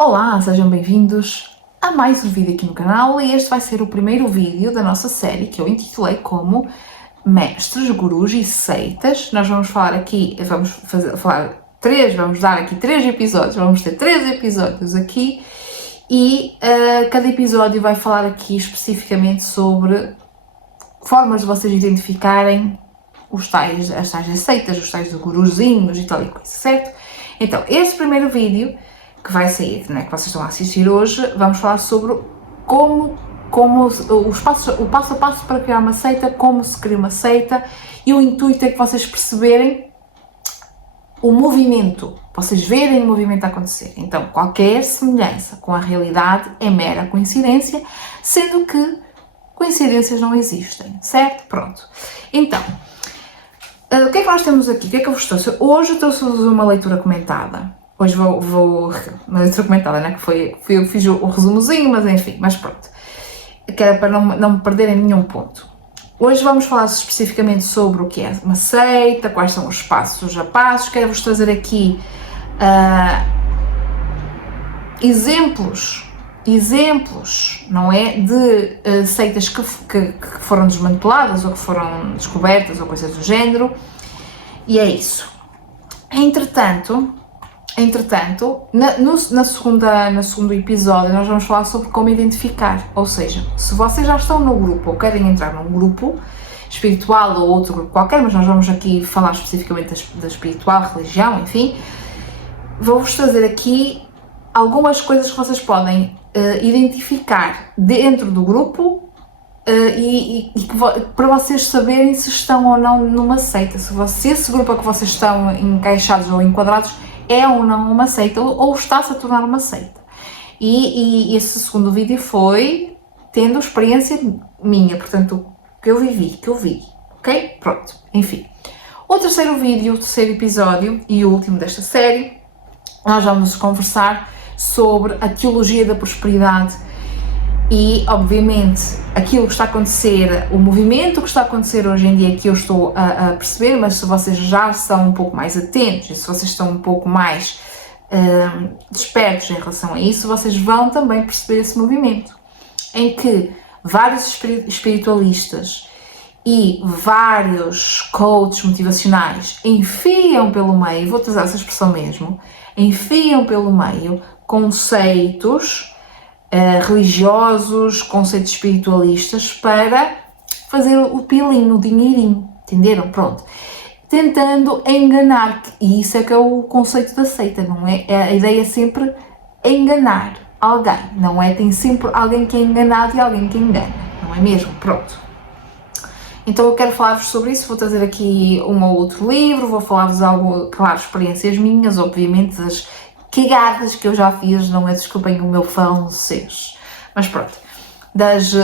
Olá, sejam bem-vindos a mais um vídeo aqui no canal e este vai ser o primeiro vídeo da nossa série que eu intitulei como Mestres, Gurus e Seitas. Nós vamos falar aqui, vamos dar aqui 3 episódios, vamos ter 3 episódios aqui e cada episódio vai falar aqui especificamente sobre formas de vocês identificarem as tais seitas, os tais guruzinhos e tal e coisa, certo? Então, este primeiro vídeo que vai sair, né, que vocês estão a assistir hoje, vamos falar sobre o passo a passo para criar uma seita, como se cria uma seita, e o intuito é que vocês perceberem o movimento, vocês verem o movimento acontecer. Então, qualquer semelhança com a realidade é mera coincidência, sendo que coincidências não existem, certo? Pronto. Então, o que é que nós temos aqui? O que é que eu vos trouxe? Hoje eu trouxe-vos uma leitura comentada. Hoje vou uma leitura comentada, né? Que fui eu que fiz o resumozinho, mas enfim, mas pronto. Que era para não me perderem nenhum ponto. Hoje vamos falar especificamente sobre o que é uma seita, quais são os passos a passos. Quero-vos trazer aqui exemplos, não é? De seitas que foram desmanteladas ou que foram descobertas ou coisas do género. E é isso. Entretanto, no segundo episódio nós vamos falar sobre como identificar, ou seja, se vocês já estão no grupo ou querem entrar num grupo espiritual ou outro grupo qualquer, mas nós vamos aqui falar especificamente da espiritual, religião, enfim, vou-vos trazer aqui algumas coisas que vocês podem identificar dentro do grupo para vocês saberem se estão ou não numa seita, se esse grupo a que vocês estão encaixados ou enquadrados é ou não uma seita, ou está-se a tornar uma seita. E esse segundo vídeo foi tendo experiência minha, portanto, que eu vi, ok? Pronto, enfim. O terceiro episódio e o último desta série, nós vamos conversar sobre a teologia da prosperidade e, obviamente, aquilo que está a acontecer, o movimento que está a acontecer hoje em dia que eu estou a perceber, mas se vocês já estão um pouco mais atentos e se vocês estão um pouco mais despertos em relação a isso, vocês vão também perceber esse movimento, em que vários espiritualistas e vários coaches motivacionais enfiam pelo meio, vou utilizar essa expressão mesmo, enfiam pelo meio conceitos religiosos, conceitos espiritualistas para fazer o pilinho, o dinheirinho, entenderam? Pronto. Tentando enganar, e isso é que é o conceito da seita, não é? A ideia é sempre enganar alguém, não é? Tem sempre alguém que é enganado e alguém que engana, não é mesmo? Pronto. Então eu quero falar-vos sobre isso, vou trazer aqui um ou outro livro, vou falar-vos algo, claro, experiências minhas, obviamente, das cagadas que eu já fiz, não é? Desculpem o meu francês, mas pronto, das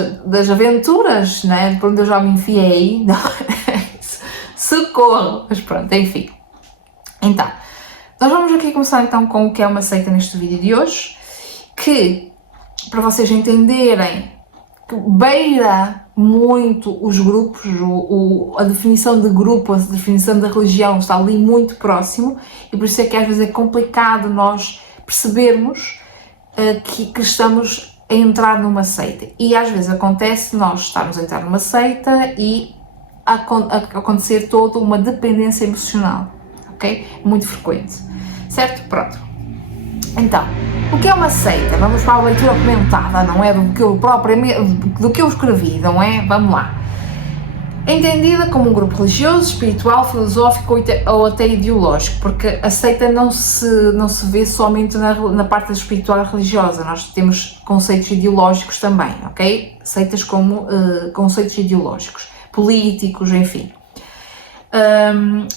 aventuras, né? Por onde eu já me enfiei, não, socorro, mas pronto, enfim. Então, nós vamos aqui começar então com o que é uma seita neste vídeo de hoje, que, para vocês entenderem, que beira muito os grupos, a definição de grupo, a definição da religião está ali muito próximo e por isso é que às vezes é complicado nós percebermos que estamos a entrar numa seita e às vezes acontece nós estarmos a entrar numa seita e acontecer toda uma dependência emocional, ok? Muito frequente, certo? Pronto. Então, o que é uma seita? Vamos para a leitura comentada, não é? Do que eu escrevi, não é? Vamos lá. Entendida como um grupo religioso, espiritual, filosófico ou até ideológico, porque a seita não se vê somente na parte espiritual e religiosa, nós temos conceitos ideológicos também, ok? Seitas como conceitos ideológicos, políticos, enfim.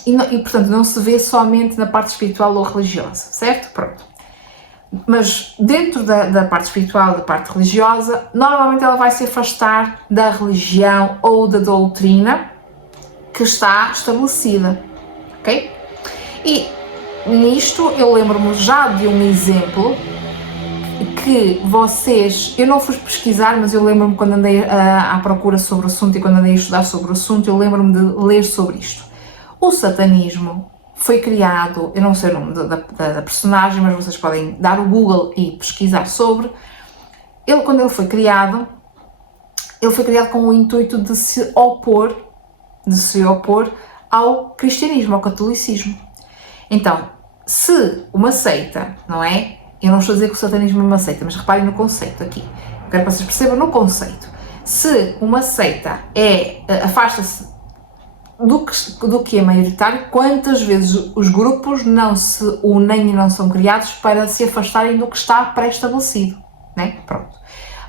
E portanto não se vê somente na parte espiritual ou religiosa, certo? Pronto. Mas dentro da parte espiritual, da parte religiosa, normalmente ela vai se afastar da religião ou da doutrina que está estabelecida, ok? E nisto eu lembro-me já de um exemplo que eu não fui pesquisar, mas eu lembro-me quando andei à procura sobre o assunto e quando andei a estudar sobre o assunto, eu lembro-me de ler sobre isto. O satanismo foi criado, eu não sei o nome da personagem, mas vocês podem dar o Google e pesquisar sobre. Quando ele foi criado com o intuito de se opor ao cristianismo, ao catolicismo. Então, se uma seita, não é? Eu não estou a dizer que o satanismo é uma seita, mas reparem no conceito aqui. Eu quero que vocês percebam no conceito. Se uma seita afasta-se do que é maioritário, quantas vezes os grupos não se unem e não são criados para se afastarem do que está pré-estabelecido, né? Pronto.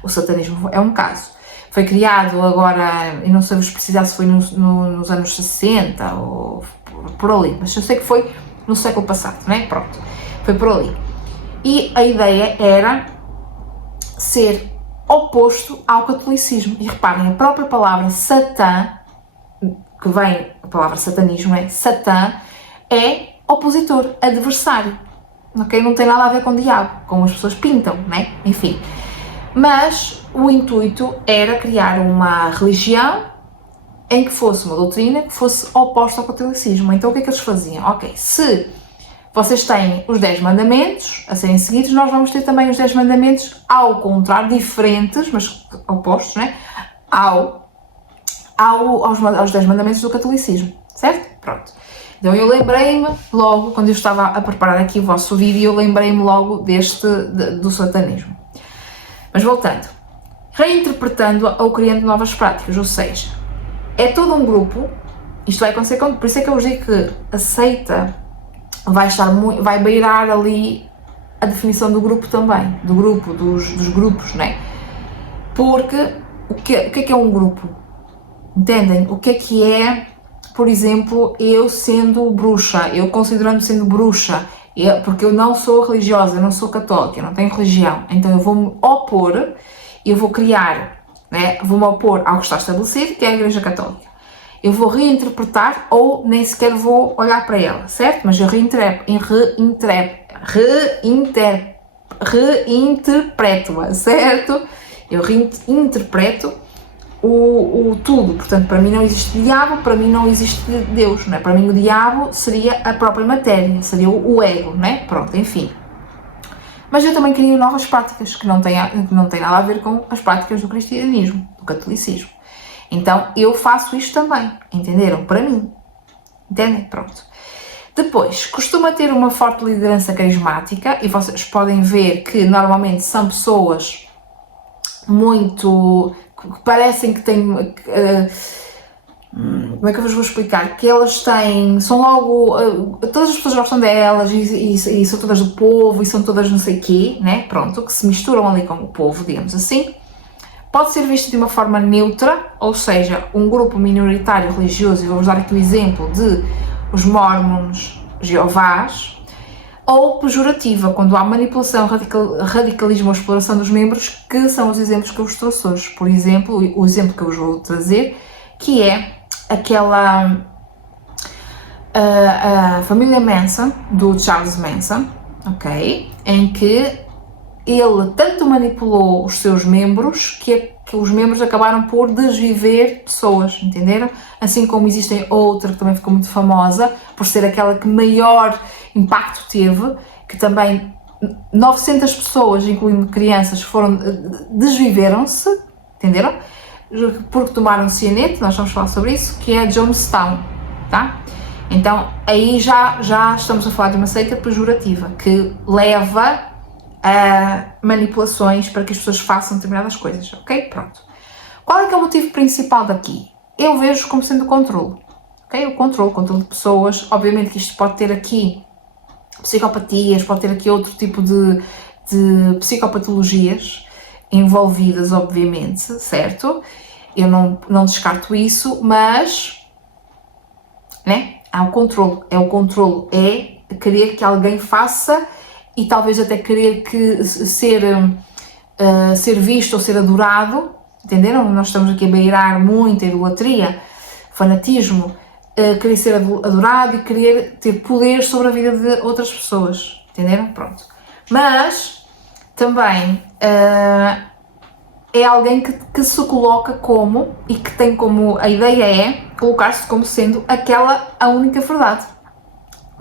O satanismo é um caso. Foi criado agora, eu não sei precisar se foi nos anos 60 ou por ali, mas eu sei que foi no século passado, né? Pronto. Foi por ali. E a ideia era ser oposto ao catolicismo. E reparem, a própria palavra Satã, que vem, a palavra satanismo é Satã, é opositor, adversário. Ok? Não tem nada a ver com o diabo, como as pessoas pintam, né? Enfim. Mas o intuito era criar uma religião em que fosse uma doutrina que fosse oposta ao catolicismo. Então o que é que eles faziam? Ok, se vocês têm os 10 mandamentos a serem seguidos, nós vamos ter também os 10 mandamentos ao contrário, diferentes, mas opostos, né? Aos 10 mandamentos do catolicismo, certo? Pronto. Então eu lembrei-me logo, quando eu estava a preparar aqui o vosso vídeo, eu lembrei-me logo do satanismo. Mas voltando, reinterpretando ou criando novas práticas, ou seja, é todo um grupo, isto vai acontecer, por isso é que eu digo que a seita vai beirar ali a definição do grupo também, dos grupos, não é? Porque o que é um grupo? Entendem? O que é, por exemplo, eu sendo bruxa, eu considerando sendo bruxa, porque eu não sou religiosa, eu não sou católica, eu não tenho religião, então eu vou-me opor, eu vou criar, né? Vou-me opor ao que está estabelecido, que é a Igreja Católica. Eu vou reinterpretar ou nem sequer vou olhar para ela, certo? Mas eu reinterpreto-a, certo? Eu reinterpreto o tudo. Portanto, para mim não existe diabo, para mim não existe Deus, não é? Para mim o diabo seria a própria matéria, seria o ego, não é? Pronto, enfim. Mas eu também crio novas práticas que não têm nada a ver com as práticas do cristianismo, do catolicismo. Então, eu faço isto também, entenderam? Para mim. Entendem? Pronto. Depois, costuma ter uma forte liderança carismática e vocês podem ver que normalmente são pessoas muito... que parecem que têm... como é que eu vos vou explicar? Que elas são logo... todas as pessoas gostam delas e são todas do povo e são todas não sei o quê, né? Pronto, que se misturam ali com o povo, digamos assim. Pode ser visto de uma forma neutra, ou seja, um grupo minoritário religioso, e vou-vos dar aqui o exemplo de os Mormons, Jeovás, ou pejorativa, quando há manipulação, radicalismo ou exploração dos membros, que são os exemplos que eu vos trouxe hoje. Por exemplo, o exemplo que eu vos vou trazer, que é aquela a família Manson, do Charles Manson, ok? Em que ele tanto manipulou os seus membros que os membros acabaram por desviver pessoas, entenderam? Assim como existem outra que também ficou muito famosa, por ser aquela que maior impacto teve, que também 900 pessoas, incluindo crianças, desviveram-se, entenderam? Porque tomaram cianeto, nós vamos falar sobre isso, que é a Jonestown, tá? Então, aí já estamos a falar de uma seita pejorativa, que leva a manipulações para que as pessoas façam determinadas coisas, ok? Pronto. Qual é que é o motivo principal daqui? Eu vejo como sendo o controle, ok? O controle de pessoas. Obviamente que isto pode ter aqui psicopatias, pode ter aqui outro tipo de psicopatologias envolvidas, obviamente, certo? Eu não descarto isso, mas, né? Há o controle. É querer que alguém faça e talvez até querer ser visto ou ser adorado, entenderam? Nós estamos aqui a beirar muita idolatria, fanatismo, querer ser adorado e querer ter poder sobre a vida de outras pessoas, entenderam? Pronto. Mas também é alguém que se coloca como, e que tem como, a ideia é colocar-se como sendo a única verdade.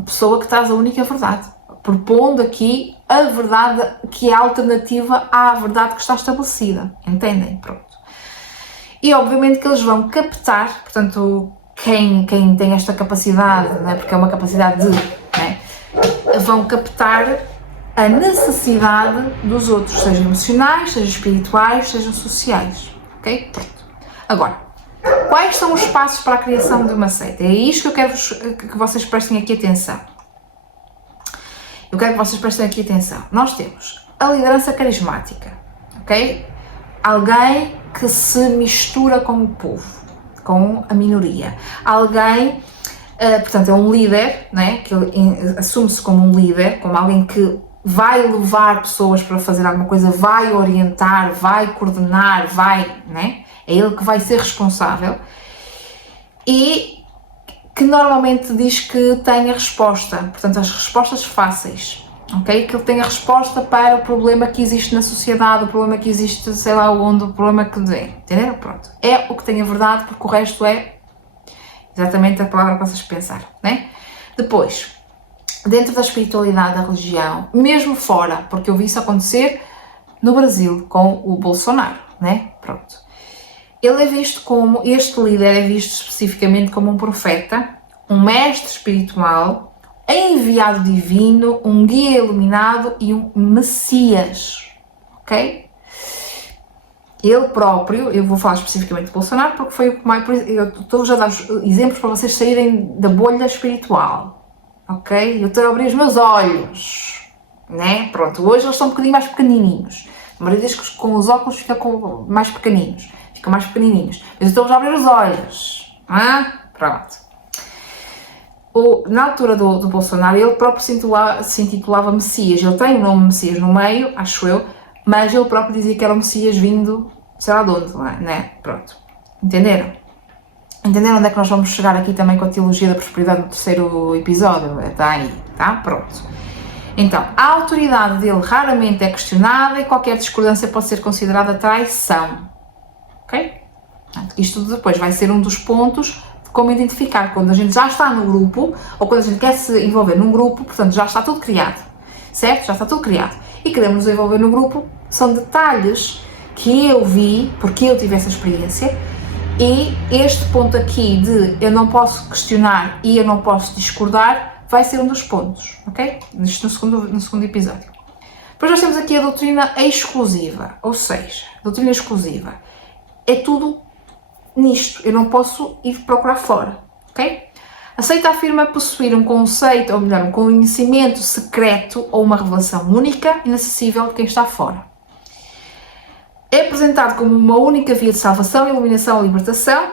pessoa que traz a única verdade, propondo aqui a verdade que é alternativa à verdade que está estabelecida, entendem? Pronto. E obviamente que eles vão captar, portanto, quem tem esta capacidade, não é? Porque é uma capacidade de, não é? Vão captar a necessidade dos outros, sejam emocionais, sejam espirituais, sejam sociais, ok? Pronto. Agora, quais são os passos para a criação de uma seita? É isto que eu quero que vocês prestem aqui atenção. Eu quero que vocês prestem aqui atenção. Nós temos a liderança carismática, ok? Alguém que se mistura com o povo, com a minoria. Alguém, portanto, é um líder, né? Que assume-se como um líder, como alguém que vai levar pessoas para fazer alguma coisa, vai orientar, vai coordenar, né? É ele que vai ser responsável e que normalmente diz que tem a resposta, portanto as respostas fáceis, ok? Que ele tem a resposta para o problema que existe na sociedade, o problema que existe sei lá onde, o problema que é, entenderam? Pronto, é o que tem a verdade, porque o resto é exatamente a palavra que vocês pensaram, né? Depois, dentro da espiritualidade, da religião, mesmo fora, porque eu vi isso acontecer no Brasil com o Bolsonaro, né? Pronto. Ele é visto como, este líder é visto especificamente como um profeta, um mestre espiritual, enviado divino, um guia iluminado e um messias, ok? Ele próprio, eu vou falar especificamente de Bolsonaro porque foi o que mais, eu estou já a dar exemplos para vocês saírem da bolha espiritual, ok? Eu estou a abrir os meus olhos, né? Pronto, hoje eles estão um bocadinho mais pequenininhos, a maioria diz que com os óculos ficam mais pequeninos. Ficam mais pequenininhos, mas eu estou a abrir os olhos, pronto. Na altura do Bolsonaro, ele próprio se intitulava Messias, ele tem o nome Messias no meio, acho eu, mas ele próprio dizia que era o Messias vindo, sei lá de onde, né? Pronto, entenderam? Entenderam onde é que nós vamos chegar aqui também com a teologia da prosperidade no terceiro episódio? Está aí, tá? Pronto. Então, a autoridade dele raramente é questionada e qualquer discordância pode ser considerada traição. Ok? Isto depois vai ser um dos pontos de como identificar quando a gente já está no grupo ou quando a gente quer se envolver num grupo, portanto já está tudo criado, certo? Já está tudo criado e queremos nos envolver no grupo, são detalhes que eu vi, porque eu tive essa experiência e este ponto aqui de eu não posso questionar e eu não posso discordar vai ser um dos pontos, ok? Isto no segundo episódio. Depois nós temos aqui a doutrina exclusiva, ou seja, doutrina exclusiva. É tudo nisto, eu não posso ir procurar fora, ok? A seita afirma possuir um conceito, ou melhor, um conhecimento secreto ou uma revelação única, inacessível de quem está fora. É apresentado como uma única via de salvação, iluminação e libertação,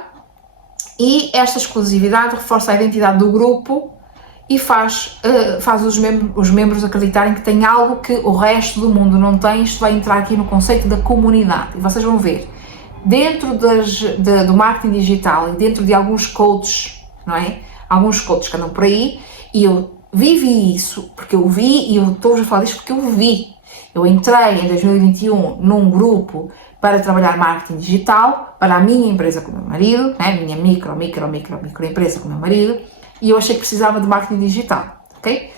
e esta exclusividade reforça a identidade do grupo e faz os membros acreditarem que tem algo que o resto do mundo não tem. Isto vai entrar aqui no conceito da comunidade, e vocês vão ver. Dentro do marketing digital e dentro de alguns coaches, não é? Alguns coaches que andam por aí, e eu vivi isso, porque eu vi, e eu estou a falar disto porque eu vi. Eu entrei em 2021 num grupo para trabalhar marketing digital, para a minha empresa com o meu marido, né? Minha micro empresa com o meu marido, e eu achei que precisava de marketing digital, ok?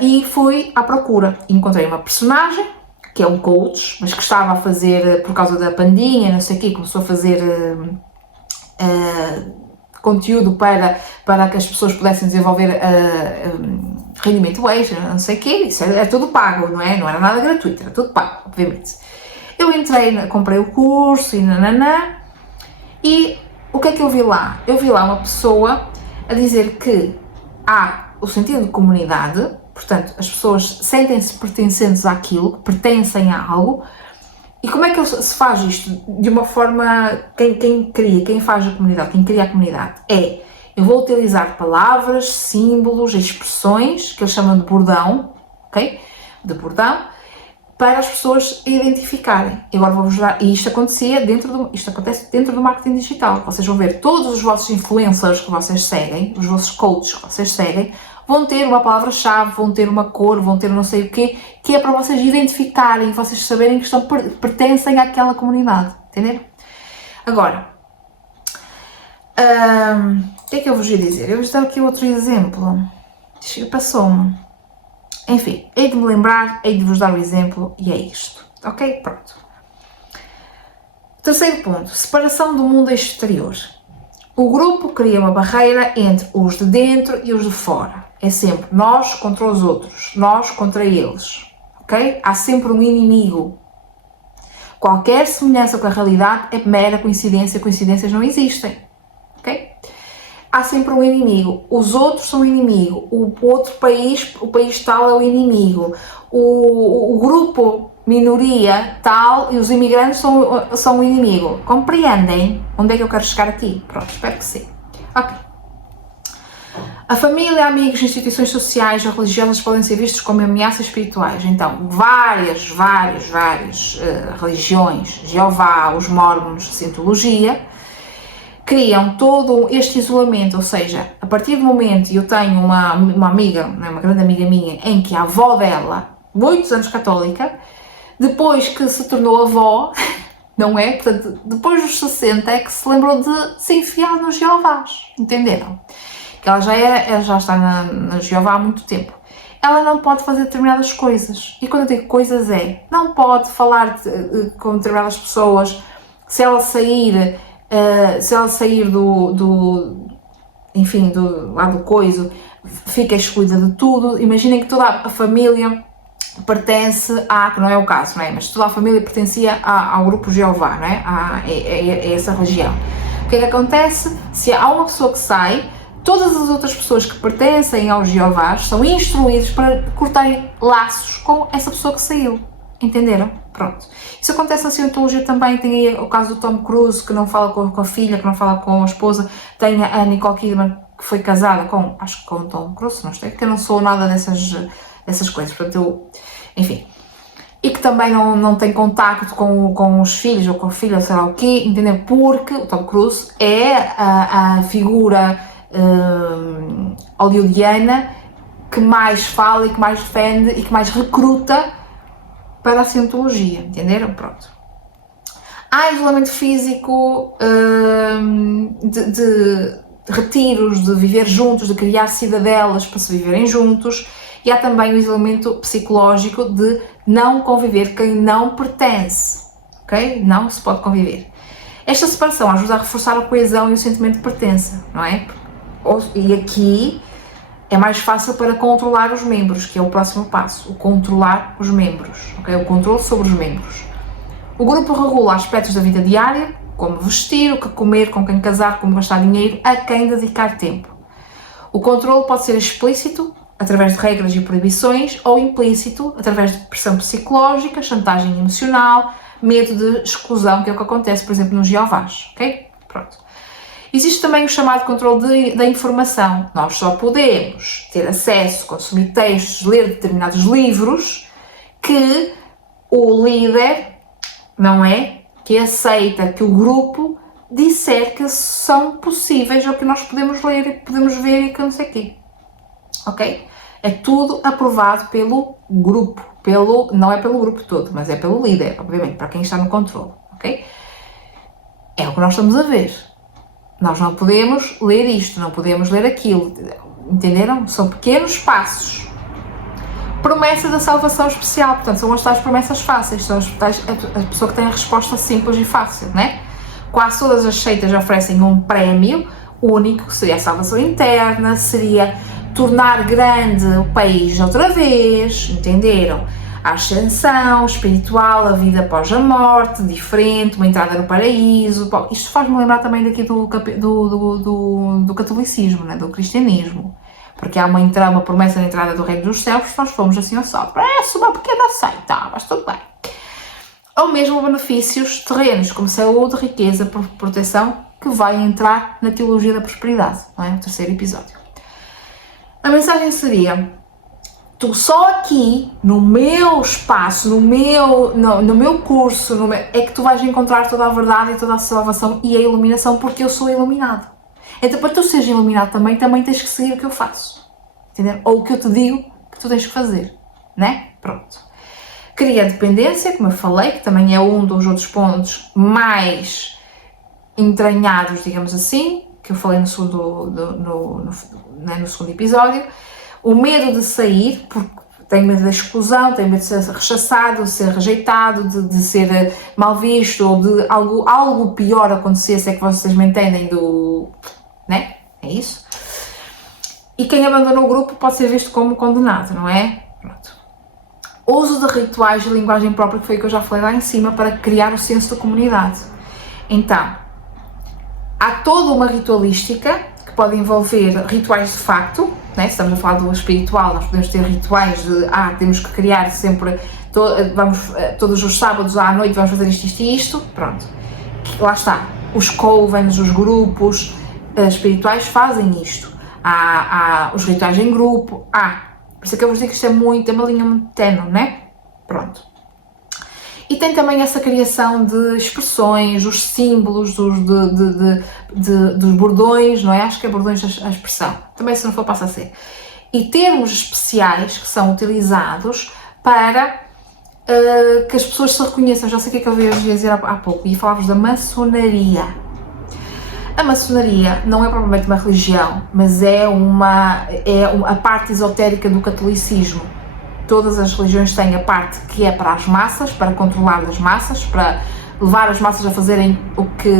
E fui à procura, encontrei uma personagem, que é um coach, mas que estava a fazer, por causa da pandemia, não sei o quê, começou a fazer conteúdo para que as pessoas pudessem desenvolver rendimento extra, não sei o quê, isso era tudo pago, não é? Não era nada gratuito, era tudo pago, obviamente. Eu entrei, comprei o curso e o que é que eu vi lá? Eu vi lá uma pessoa a dizer que há o sentido de comunidade, portanto, as pessoas sentem-se pertencentes àquilo, pertencem a algo. E como é que se faz isto? De uma forma, quem faz a comunidade, quem cria a comunidade, eu vou utilizar palavras, símbolos, expressões, que eles chamam de bordão, ok? De bordão, para as pessoas identificarem. E agora vou-vos dar, e isto acontece dentro do marketing digital. Vocês vão ver todos os vossos influencers que vocês seguem, os vossos coaches que vocês seguem, vão ter uma palavra-chave, vão ter uma cor, vão ter não sei o quê, que é para vocês identificarem, vocês saberem que pertencem àquela comunidade, entenderam? Agora, o que é que eu vos ia dizer? Eu vos dar aqui outro exemplo. Passou-me. Enfim, hei de me lembrar, hei de vos dar o exemplo e é isto. Ok? Pronto. Terceiro ponto, separação do mundo exterior. O grupo cria uma barreira entre os de dentro e os de fora. É sempre nós contra os outros, nós contra eles. Ok? Há sempre um inimigo. Qualquer semelhança com a realidade é mera coincidência, coincidências não existem. Ok? Há sempre um inimigo, os outros são o inimigo, o outro país, o país tal é o inimigo, o grupo minoria tal e os imigrantes são o inimigo. Compreendem onde é que eu quero chegar aqui? Pronto, espero que sim. Ok. A família, amigos, instituições sociais ou religiosas podem ser vistos como ameaças espirituais. Então, várias religiões, Jeová, os Mórmons, Cientologia, criam todo este isolamento, ou seja, a partir do momento, eu tenho uma amiga, uma grande amiga minha, em que a avó dela, muitos anos católica, depois que se tornou avó, não é? Portanto, depois dos 60 é que se lembrou de se enfiar nos Jeovás, entenderam? Que ela já está na Jeová há muito tempo. Ela não pode fazer determinadas coisas, e quando eu digo coisas não pode falar com determinadas pessoas, se ela sair enfim, lá do coiso, fica excluída de tudo. Imaginem que toda a família pertence que não é o caso, não é? Mas toda a família pertencia ao grupo Jeová, não é? A essa religião. O que é que acontece? Se há uma pessoa que sai, todas as outras pessoas que pertencem aos Jeovás são instruídas para cortarem laços com essa pessoa que saiu. Entenderam? Pronto. Isso acontece na Cientologia também. Tem aí o caso do Tom Cruise, que não fala com a filha, que não fala com a esposa. Tem a Nicole Kidman, que foi casada com o Tom Cruise, não sei, porque eu não sou nada dessas coisas. Portanto, enfim. E que também não tem contacto com os filhos ou com a filha, ou sei lá o quê, entendeu? Porque o Tom Cruise é a figura hollywoodiana que mais fala e que mais defende e que mais recruta para a Cientologia, entenderam? Pronto. Há isolamento físico, de retiros, de viver juntos, de criar cidadelas para se viverem juntos, e há também o isolamento psicológico de não conviver quem não pertence, ok? Não se pode conviver. Esta separação ajuda a reforçar a coesão e o sentimento de pertença, não é? E aqui é mais fácil para controlar os membros, que é o próximo passo, o controlar os membros, ok? O controle sobre os membros. O grupo regula aspectos da vida diária, como vestir, o que comer, com quem casar, como gastar dinheiro, a quem dedicar tempo. O controle pode ser explícito, através de regras e proibições, ou implícito, através de pressão psicológica, chantagem emocional, medo de exclusão, que é o que acontece, por exemplo, nos Jeovás, ok? Pronto. Existe também o chamado controle da informação. Nós só podemos ter acesso, consumir textos, ler determinados livros que o líder, não é? Que aceita que o grupo disser que são possíveis ou que nós podemos ler, podemos ver e que não sei o quê. Ok? É tudo aprovado pelo grupo. Não é pelo grupo todo, mas é pelo líder, obviamente, para quem está no controle. Ok? É o que nós estamos a ver. Nós não podemos ler isto, não podemos ler aquilo, entenderam? São pequenos passos. Promessa da salvação especial, portanto, são as tais promessas fáceis, são a pessoa que tem a resposta simples e fácil, né? Quase todas as seitas oferecem um prémio único, que seria a salvação interna, seria tornar grande o país outra vez, entenderam? A ascensão espiritual, a vida após a morte, diferente, uma entrada no paraíso. Bom, isto faz-me lembrar também daqui do catolicismo, né? Do cristianismo, porque há uma promessa de entrada do reino dos céus, nós fomos assim ao salto. Parece uma pequena seita, mas tudo bem. Ou mesmo benefícios terrenos, como saúde, riqueza, proteção, que vai entrar na teologia da prosperidade, não é? No terceiro episódio. A mensagem seria: tu só aqui, no meu espaço, no meu curso, é que tu vais encontrar toda a verdade e toda a salvação e a iluminação, porque eu sou iluminado. Então, para tu seres iluminado também tens que seguir o que eu faço, entendeu? Ou o que eu te digo que tu tens que fazer, né? Pronto. Cria dependência, como eu falei, que também é um dos outros pontos mais entranhados, digamos assim, que eu falei no segundo episódio. o medo de sair, porque tem medo da exclusão, tem medo de ser rechaçado, de ser rejeitado, de ser mal visto, ou de algo pior acontecer, se é que vocês me entendem né? É isso. E quem abandona o grupo pode ser visto como condenado, não é? Pronto. Uso de rituais de linguagem própria, que foi o que eu já falei lá em cima, para criar o senso de comunidade. Então, há toda uma ritualística que pode envolver rituais de facto, né? Se estamos a falar do espiritual, nós podemos ter rituais de, temos que criar sempre, todos os sábados à noite vamos fazer isto e isto, pronto. Lá está, os covens, os grupos espirituais fazem isto. Há os rituais em grupo, por isso é que eu vos digo que isto é uma linha muito ténue, né? Pronto. E tem também essa criação de expressões, os símbolos dos bordões, não é? Acho que é bordões a expressão, também se não for passa a ser. E termos especiais que são utilizados para que as pessoas se reconheçam. Já sei o que é que eu ia dizer há pouco, e falar-vos da maçonaria. A maçonaria não é propriamente uma religião, mas é a parte esotérica do catolicismo. Todas as religiões têm a parte que é para as massas, para controlar as massas, para levar as massas a fazerem o que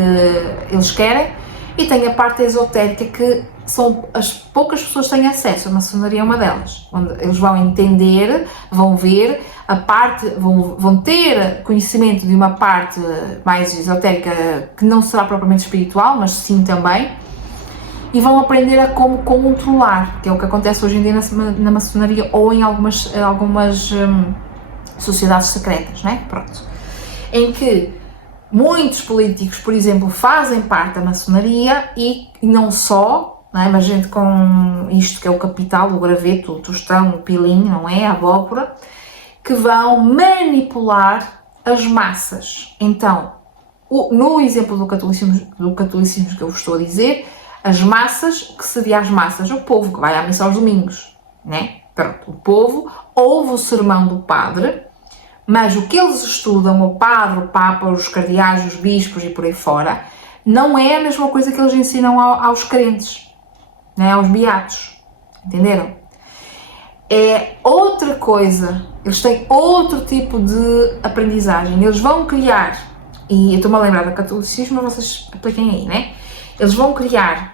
eles querem, e tem a parte esotérica que são as poucas pessoas que têm acesso. A maçonaria é uma delas, onde eles vão entender, vão ver a parte, vão ter conhecimento de uma parte mais esotérica que não será propriamente espiritual, mas sim também, e vão aprender a como controlar, que é o que acontece hoje em dia na maçonaria ou em algumas sociedades secretas, né? Pronto. Em que muitos políticos, por exemplo, fazem parte da maçonaria e não só, não é? Mas gente com isto que é o capital, o graveto, o tostão, o pilinho, não é? A abóbora, que vão manipular as massas. Então, no exemplo do catolicismo que eu vos estou a dizer, as massas, que seriam as massas, o povo que vai à missa aos domingos, né? Pronto, o povo ouve o sermão do padre, mas o que eles estudam, o padre, o papa, os cardeais, os bispos e por aí fora, não é a mesma coisa que eles ensinam aos crentes, né? Aos beatos, entenderam? É outra coisa, eles têm outro tipo de aprendizagem, eles vão criar, e eu estou-me a lembrar do catolicismo, mas vocês apliquem aí, né? Eles vão criar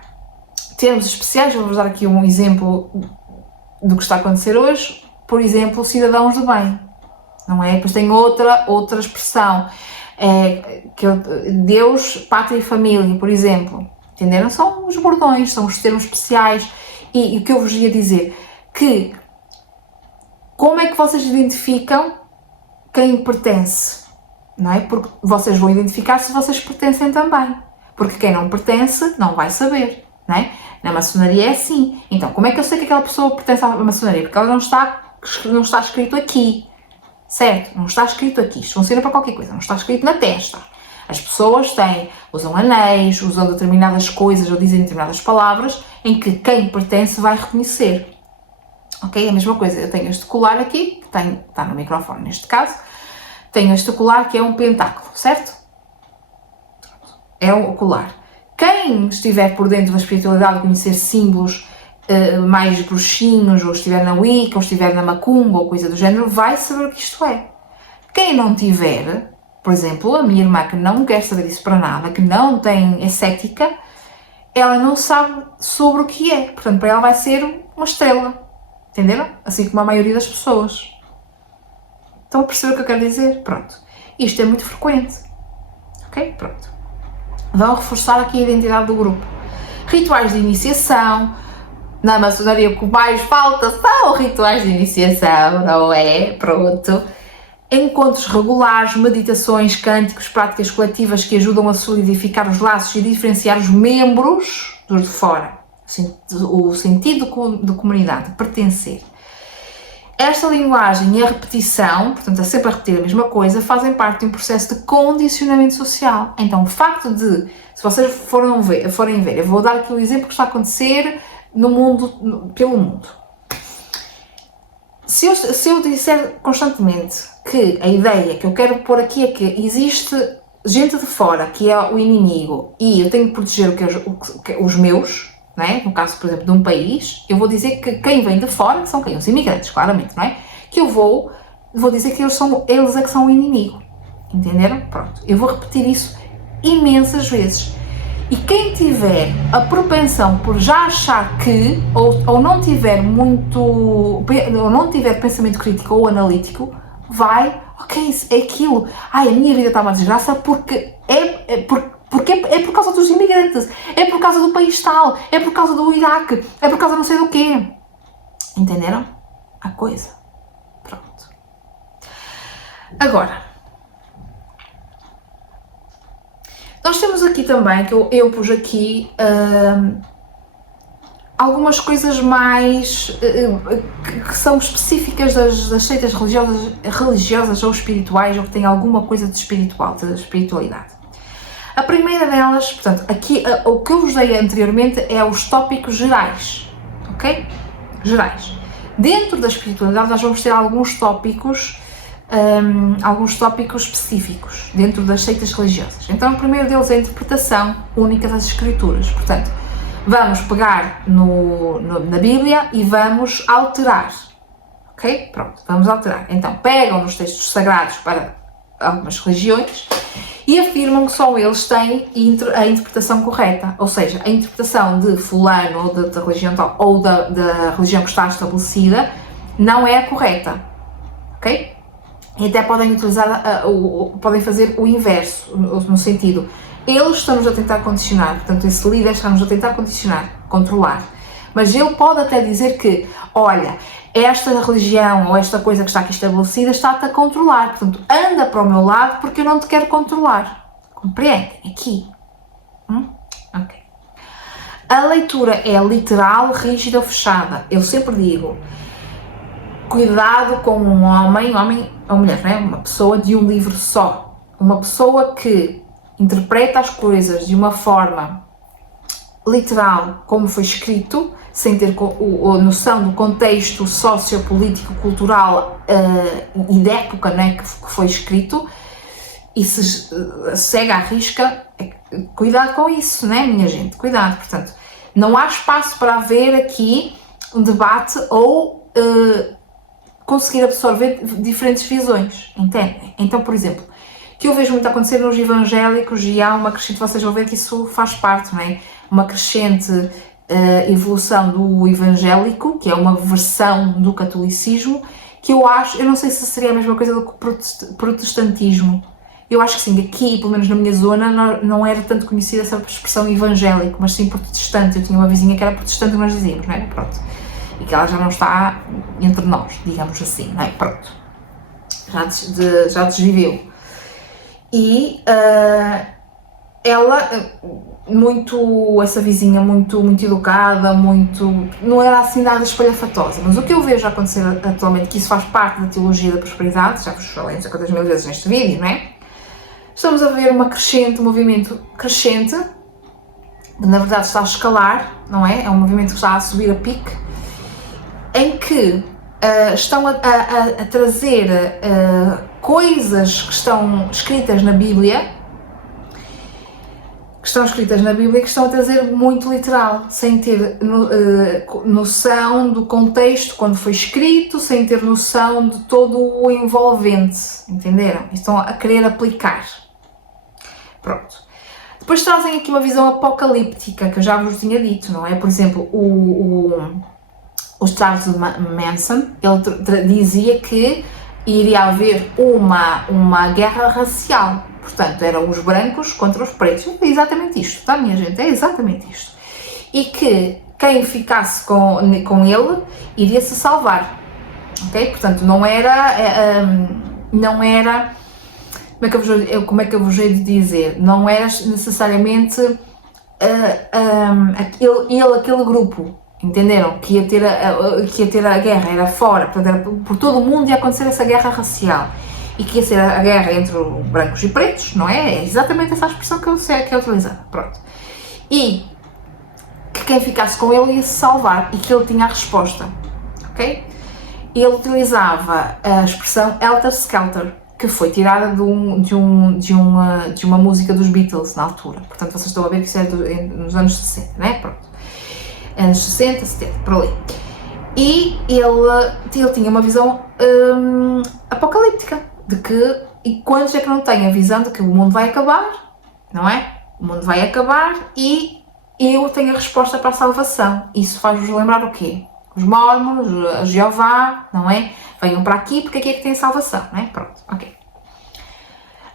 termos especiais. Vou-vos dar aqui um exemplo do que está a acontecer hoje, por exemplo, cidadãos do bem, não é? Depois tem outra expressão, Deus, pátria e família, por exemplo, entenderam? São os bordões, são os termos especiais, e o que eu vos ia dizer, que como é que vocês identificam quem pertence, não é? Porque vocês vão identificar se vocês pertencem também, porque quem não pertence não vai saber, não é? Na maçonaria é assim. Então, como é que eu sei que aquela pessoa pertence à maçonaria? Porque ela não está escrito aqui, certo? Não está escrito aqui. Isto funciona para qualquer coisa, não está escrito na testa. As pessoas usam anéis, usam determinadas coisas ou dizem determinadas palavras em que quem pertence vai reconhecer. Ok? A mesma coisa. Eu tenho este colar aqui, que está no microfone neste caso. Tenho este colar que é um pentáculo, certo? É o colar. Quem estiver por dentro da espiritualidade, conhecer símbolos mais bruxinhos, ou estiver na Wicca, ou estiver na Macumba, ou coisa do género, vai saber o que isto é. Quem não tiver, por exemplo, a minha irmã que não quer saber disso para nada, que não tem cética, ela não sabe sobre o que é. Portanto, para ela vai ser uma estrela. Entenderam? Assim como a maioria das pessoas. Estão a perceber o que eu quero dizer? Pronto. Isto é muito frequente. Ok? Pronto. Vão reforçar aqui a identidade do grupo. Rituais de iniciação. Na maçonaria o que mais falta são rituais de iniciação, não é? Pronto. Encontros regulares, meditações, cânticos, práticas coletivas que ajudam a solidificar os laços e diferenciar os membros dos de fora. O sentido de comunidade, de pertencer. Esta linguagem e a repetição, portanto, é sempre a repetir a mesma coisa, fazem parte de um processo de condicionamento social. Então, o facto de, se vocês forem ver, eu vou dar aqui o exemplo que está a acontecer no mundo, pelo mundo. Se eu disser constantemente que a ideia que eu quero pôr aqui é que existe gente de fora que é o inimigo e eu tenho que proteger os meus, não é? No caso, por exemplo, de um país, eu vou dizer que quem vem de fora, que são quem? Os imigrantes, claramente, não é? Que eu vou dizer que eles é que são o inimigo, entenderam? Pronto, eu vou repetir isso imensas vezes. E quem tiver a propensão por já achar que, ou não tiver ou não tiver pensamento crítico ou analítico, vai, ok, é aquilo, a minha vida está uma desgraça porque é por causa dos imigrantes, é por causa do país tal, é por causa do Iraque, é por causa não sei do quê. Entenderam? A coisa. Pronto. Agora, nós temos aqui também, que eu pus aqui, algumas coisas mais que são específicas das seitas religiosas ou espirituais, ou que têm alguma coisa de espiritual, de espiritualidade. A primeira delas, portanto, aqui o que eu vos dei anteriormente é os tópicos gerais, ok? Gerais. Dentro da espiritualidade nós vamos ter alguns tópicos específicos dentro das seitas religiosas. Então o primeiro deles é a interpretação única das escrituras, portanto, vamos pegar na Bíblia e vamos alterar, ok? Pronto, vamos alterar. Então, pegam nos textos sagrados para algumas religiões e afirmam que só eles têm a interpretação correta, ou seja, a interpretação de fulano ou da religião tal, ou da religião que está estabelecida não é a correta, ok? E até podem utilizar, podem fazer o inverso, no sentido, eles estão-nos a tentar condicionar, portanto esse líder está-nos a tentar condicionar, controlar, mas ele pode até dizer que, olha, esta religião ou esta coisa que está aqui estabelecida está-te a controlar, portanto anda para o meu lado porque eu não te quero controlar, compreendem? Aqui, ok. A leitura é literal, rígida ou fechada, eu sempre digo, cuidado com um homem ou mulher, não é? Uma pessoa de um livro só, uma pessoa que interpreta as coisas de uma forma literal, como foi escrito, sem ter a noção do contexto sociopolítico, cultural e da época, não é, que foi escrito, e se segue à risca, cuidado com isso, não é, minha gente? Cuidado, portanto, não há espaço para haver aqui um debate ou conseguir absorver diferentes visões, entendem? Então, por exemplo, que eu vejo muito acontecer nos evangélicos e há uma crescente, vocês vão ver que isso faz parte, não é? Uma crescente evolução do evangélico, que é uma versão do catolicismo, que eu não sei se seria a mesma coisa do que o protestantismo. Eu acho que sim, aqui, pelo menos na minha zona, não era tanto conhecida essa expressão evangélico, mas sim protestante. Eu tinha uma vizinha que era protestante e nós dizíamos, não é? Pronto. E que ela já não está entre nós, digamos assim, não é? Pronto. Já desviveu. E ela, essa vizinha muito educada, não era assim nada espalhafatosa, mas o que eu vejo acontecer atualmente, que isso faz parte da teologia da prosperidade, já vos falei não sei quantas mil vezes neste vídeo, não é? Estamos a ver um movimento crescente, que na verdade está a escalar, não é? É um movimento que está a subir a pique, em que estão a trazer coisas que estão escritas na Bíblia, que estão a trazer muito literal, sem ter noção do contexto quando foi escrito, sem ter noção de todo o envolvente, entenderam? E estão a querer aplicar. Pronto. Depois trazem aqui uma visão apocalíptica, que eu já vos tinha dito, não é? Por exemplo, o Charles Manson, ele dizia que iria haver uma guerra racial, portanto eram os brancos contra os pretos, é exatamente isto, tá minha gente, é exatamente isto, e que quem ficasse com ele iria se salvar, ok? Portanto não era, como é que eu vos hei de dizer, não era necessariamente aquele grupo, entenderam? Que ia ter a guerra, era fora, portanto era por todo o mundo ia acontecer essa guerra racial, e que ia ser a guerra entre brancos e pretos, não é? É exatamente essa expressão que é utilizada, pronto. E que quem ficasse com ele ia se salvar, e que ele tinha a resposta, ok? Ele utilizava a expressão Helter Skelter, que foi tirada de uma música dos Beatles na altura, portanto vocês estão a ver que isso é nos anos 60, não é? Pronto. anos 60, 70, por ali. E ele tinha uma visão apocalíptica, de que, e quantos é que não têm a visão de que o mundo vai acabar, não é? O mundo vai acabar e eu tenho a resposta para a salvação. Isso faz-vos lembrar o quê? Os mormons, a Jeová, não é? Venham para aqui porque aqui é que tem salvação, não é? Pronto, ok.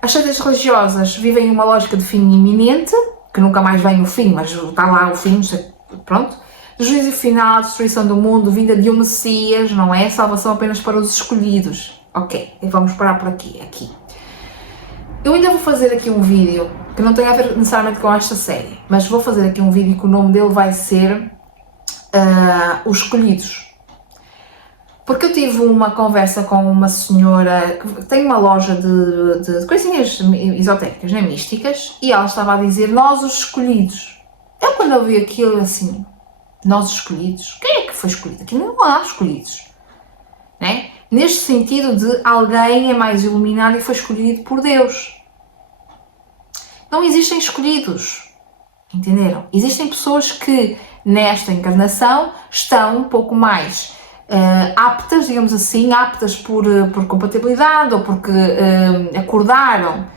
As seitas religiosas vivem uma lógica de fim iminente, que nunca mais vem o fim, mas está lá o fim, pronto. Juízo final, destruição do mundo, vinda de um Messias, não é? Salvação apenas para os escolhidos. Ok, e vamos parar por aqui. Eu ainda vou fazer aqui um vídeo, que não tem a ver necessariamente com esta série, mas vou fazer aqui um vídeo que o nome dele vai ser Os Escolhidos. Porque eu tive uma conversa com uma senhora que tem uma loja de coisinhas esotéricas, né, místicas, e ela estava a dizer, nós os escolhidos. Eu quando eu vi aquilo assim, nós os escolhidos, quem é que foi escolhido? Aqui não há escolhidos, né? Neste sentido de alguém é mais iluminado e foi escolhido por Deus. Não existem escolhidos, entenderam? Existem pessoas que nesta encarnação estão um pouco mais aptas, digamos assim, aptas por compatibilidade ou porque acordaram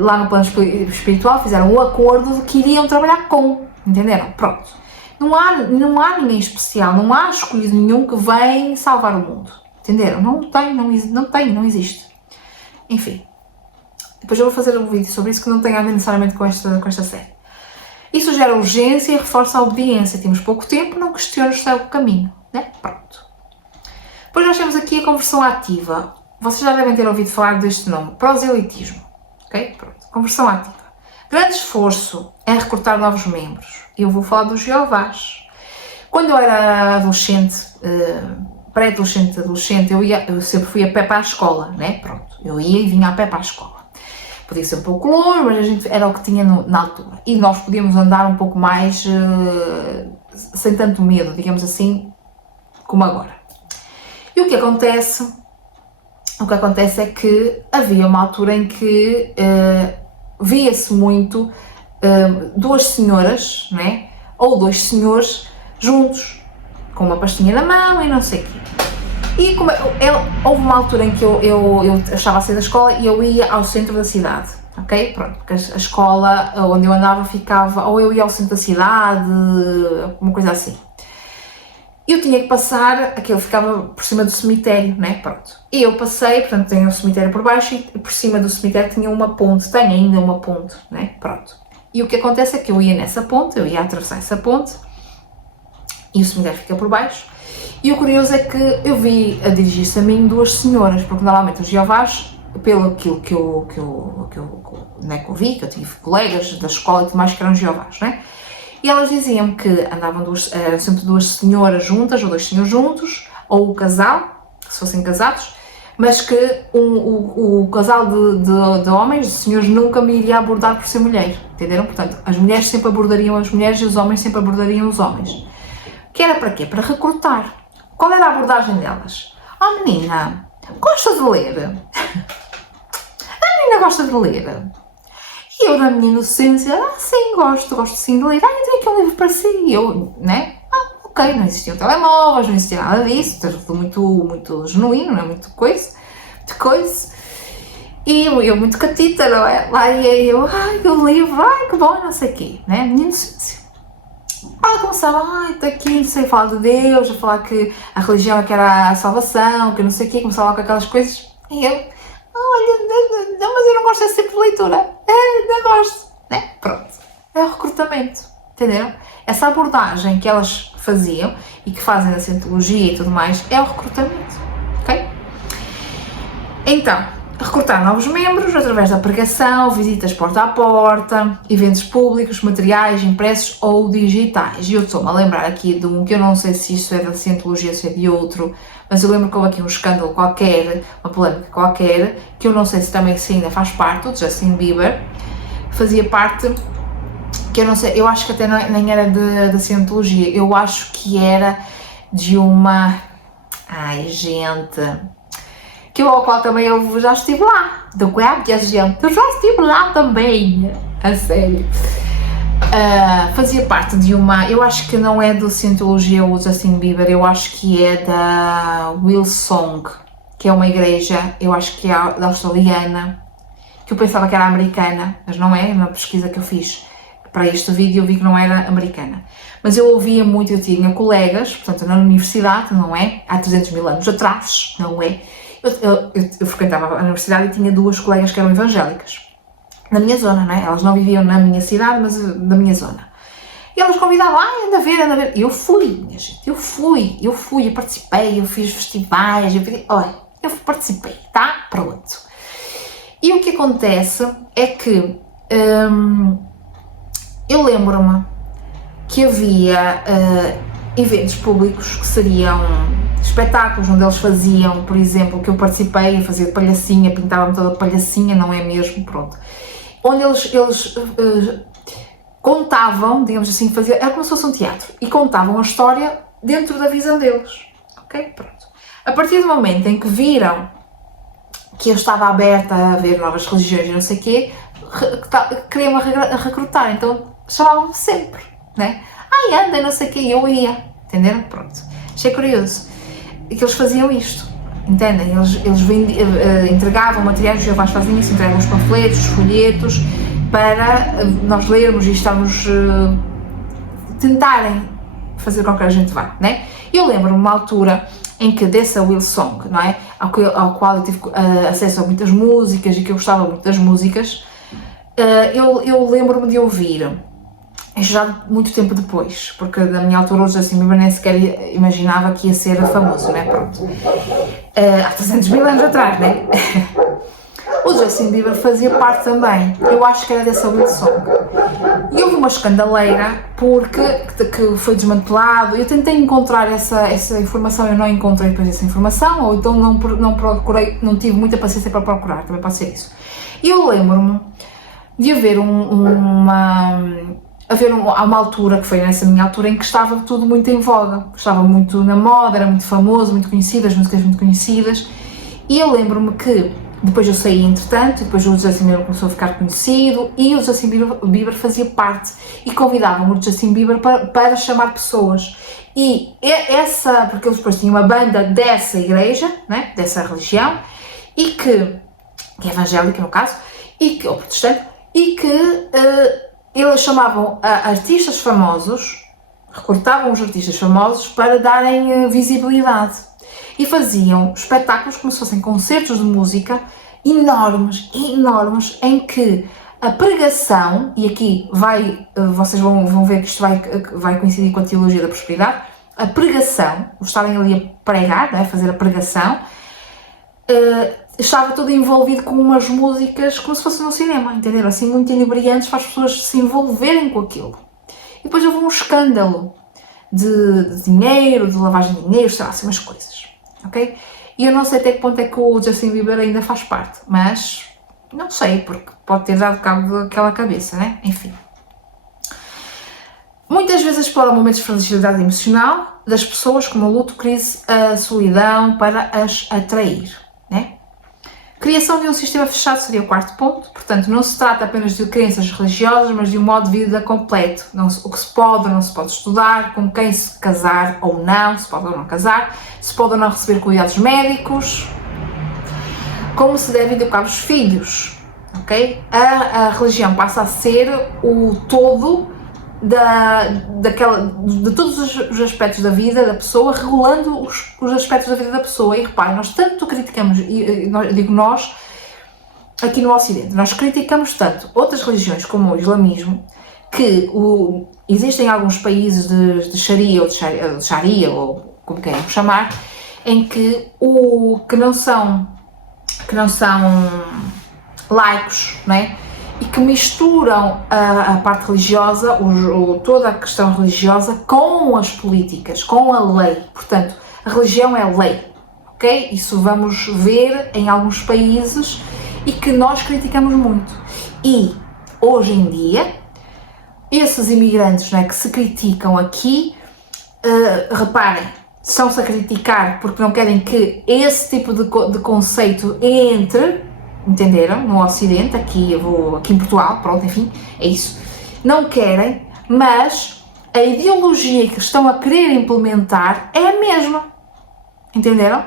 lá no plano espiritual, fizeram um acordo de que iriam trabalhar com, entenderam? Pronto. Não há ninguém especial, não há escolhido nenhum que vem salvar o mundo, entenderam? Não existe. Enfim, depois eu vou fazer um vídeo sobre isso que não tem a ver necessariamente com esta série. Isso gera urgência e reforça a obediência. Temos pouco tempo, não questiones o seu caminho, né? Pronto. Depois nós temos aqui a conversão ativa. Vocês já devem ter ouvido falar deste nome, proselitismo, ok? Pronto, conversão ativa. Grande esforço em recrutar novos membros. Eu vou falar dos Jeovás. Quando eu era adolescente, pré-adolescente, adolescente, eu sempre fui a pé para a escola, né? Pronto, eu ia e vinha a pé para a escola. Podia ser um pouco longe, mas a gente era o que tinha na altura. E nós podíamos andar um pouco mais sem tanto medo, digamos assim, como agora. E o que acontece é que havia uma altura em que via-se muito duas senhoras, né? Ou dois senhores juntos, com uma pastinha na mão e não sei o quê. E houve uma altura em que eu estava a sair da escola e eu ia ao centro da cidade, ok? Pronto, porque a escola onde eu andava ficava, ou eu ia ao centro da cidade, uma coisa assim. E eu tinha que passar, aquilo ficava por cima do cemitério, né? Pronto. E eu passei, portanto tenho o cemitério por baixo e por cima do cemitério tinha uma ponte, tem ainda uma ponte, né? Pronto. E o que acontece é que eu ia nessa ponte, eu ia atravessar essa ponte e o cemitério fica por baixo. E o curioso é que eu vi a dirigir-se a mim duas senhoras, porque normalmente os Jeovás, pelo aquilo que eu vi, que eu tive colegas da escola e tudo mais que eram Jeovás, né? E elas diziam que andavam sempre duas senhoras juntas, ou dois senhores juntos, ou o casal, se fossem casados, mas que o casal de homens, de senhores, nunca me iria abordar por ser mulher, entenderam? Portanto, as mulheres sempre abordariam as mulheres e os homens sempre abordariam os homens. Que era para quê? Para recrutar. Qual era a abordagem delas? Oh menina, gosta de ler? A menina gosta de ler? E eu, na minha inocência, sim, gosto sim de ler. Eu tenho aqui um livro para si. E eu, né? Ok, não existiam telemóveis, não existia nada disso, tudo muito genuíno, não é? Muito coisa. E eu muito catita, não é? Lá ia eu, o livro, que bom, não sei o quê, né? Minha inocência. Ela começava, está aqui, não sei, a falar de Deus, a falar que a religião é que era a salvação, que não sei o quê, começava com aquelas coisas. E eu, olha, não, mas eu não gosto desse tipo de leitura. Não gosto, né? Pronto. É o recrutamento, entenderam? Essa abordagem que elas faziam e que fazem na cientologia e tudo mais é o recrutamento, ok? Então, recrutar novos membros através da pregação, visitas porta a porta, eventos públicos, materiais impressos ou digitais. E eu estou-me a lembrar aqui de um que eu não sei se isto é da cientologia ou se é de outro, mas eu lembro que houve aqui um escândalo qualquer, uma polémica qualquer, que eu não sei se também se ainda faz parte, o Justin Bieber, fazia parte, que eu não sei, eu acho que até nem era da cientologia, eu acho que era de uma... Ai, gente... ao qual também eu já estive lá, do web, gente, eu já estive lá também, a sério. fazia parte de uma, eu acho que não é do Scientology ou Justin Bieber, eu acho que é da Hillsong, que é uma igreja, eu acho que é da australiana, que eu pensava que era americana, mas não é, na pesquisa que eu fiz para este vídeo eu vi que não era americana. Mas eu ouvia muito, eu tinha colegas, portanto na universidade, não é? Há 300 mil anos atrás, não é? Eu frequentava a universidade e tinha duas colegas que eram evangélicas, na minha zona, não é? Elas não viviam na minha cidade, mas na minha zona. E elas convidavam, anda a ver, anda a ver. E eu fui, minha gente, eu participei, eu fiz festivais, eu participei, tá? Pronto. E o que acontece é que eu lembro-me que havia eventos públicos que seriam espetáculos onde eles faziam, por exemplo, que eu participei, eu fazia de palhacinha, pintava-me toda palhacinha, não é mesmo? Pronto. Onde eles contavam, digamos assim, era como se fosse um teatro, e contavam a história dentro da visão deles, ok? Pronto. A partir do momento em que viram que eu estava aberta a ver novas religiões e não sei o quê, queriam-me recrutar, então chamavam-me sempre, né? Ai, anda, não sei o quê, e eu ia, entenderam? Pronto. Achei curioso que eles faziam isto, entendem? Eles entregavam materiais, os Jeovás fazem isso, entregavam os panfletos, os folhetos, para nós lermos e estarmos, tentarem fazer com que a gente vá, né? Eu lembro-me uma altura em que dessa Hillsong, não é? Ao qual eu tive acesso a muitas músicas e que eu gostava muito das músicas, eu lembro-me de ouvir, já muito tempo depois, porque na minha altura o Justin Bieber nem sequer imaginava que ia ser famoso, né? Pronto. Há 300 mil anos atrás, né? O Justin Bieber fazia parte também, eu acho que era dessa Hillsong. E houve uma escandaleira porque que foi desmantelado. Eu tentei encontrar essa informação, eu não encontrei depois essa informação, ou então não procurei, não tive muita paciência para procurar, também pode ser isso. E eu lembro-me de haver há uma altura, que foi nessa minha altura, em que estava tudo muito em voga, estava muito na moda, era muito famoso, muito conhecido, as músicas muito conhecidas, e eu lembro-me que depois eu saí entretanto, depois o Justin Bieber começou a ficar conhecido e o Justin Bieber fazia parte e convidavam o Justin Bieber para chamar pessoas. E porque eles depois tinham uma banda dessa igreja, né, dessa religião, e que é evangélica no caso, ou protestante, e que eles chamavam artistas famosos, recrutavam os artistas famosos para darem visibilidade. E faziam espetáculos como se fossem concertos de música enormes, em que a pregação, e aqui vocês vão ver que isto vai coincidir com a teologia da prosperidade, a pregação, o estarem ali a pregar, né, a fazer a pregação, estava tudo envolvido com umas músicas como se fosse no cinema, entenderam? Assim, muito inebriantes para as pessoas se envolverem com aquilo. E depois houve um escândalo de dinheiro, de lavagem de dinheiro, sei lá, assim, umas coisas. Ok? E eu não sei até que ponto é que o Justin Bieber ainda faz parte, mas não sei, porque pode ter dado cabo daquela cabeça, né? Enfim. Muitas vezes exploram momentos de fragilidade emocional das pessoas como a luto, crise, a solidão para as atrair, né? Criação de um sistema fechado seria o quarto ponto, portanto não se trata apenas de crenças religiosas, mas de um modo de vida completo, o que se pode ou não se pode estudar, com quem se casar ou não, se pode ou não casar, se pode ou não receber cuidados médicos, como se deve educar os filhos, ok? A religião passa a ser o todo de todos os aspectos da vida da pessoa, regulando os aspectos da vida da pessoa. E reparem, nós tanto criticamos, e digo nós, aqui no Ocidente, nós criticamos tanto outras religiões como o islamismo, que existem alguns países de Sharia ou como queiram chamar, em que não são laicos, não é? E que misturam a parte religiosa, toda a questão religiosa com as políticas, com a lei. Portanto, a religião é lei, ok? Isso vamos ver em alguns países e que nós criticamos muito. E, hoje em dia, esses imigrantes, não é, que se criticam aqui, reparem, estão-se a criticar porque não querem que esse tipo de conceito entre, entenderam? No Ocidente, aqui em Portugal, pronto, enfim, é isso. não querem, mas a ideologia que estão a querer implementar é a mesma. Entenderam?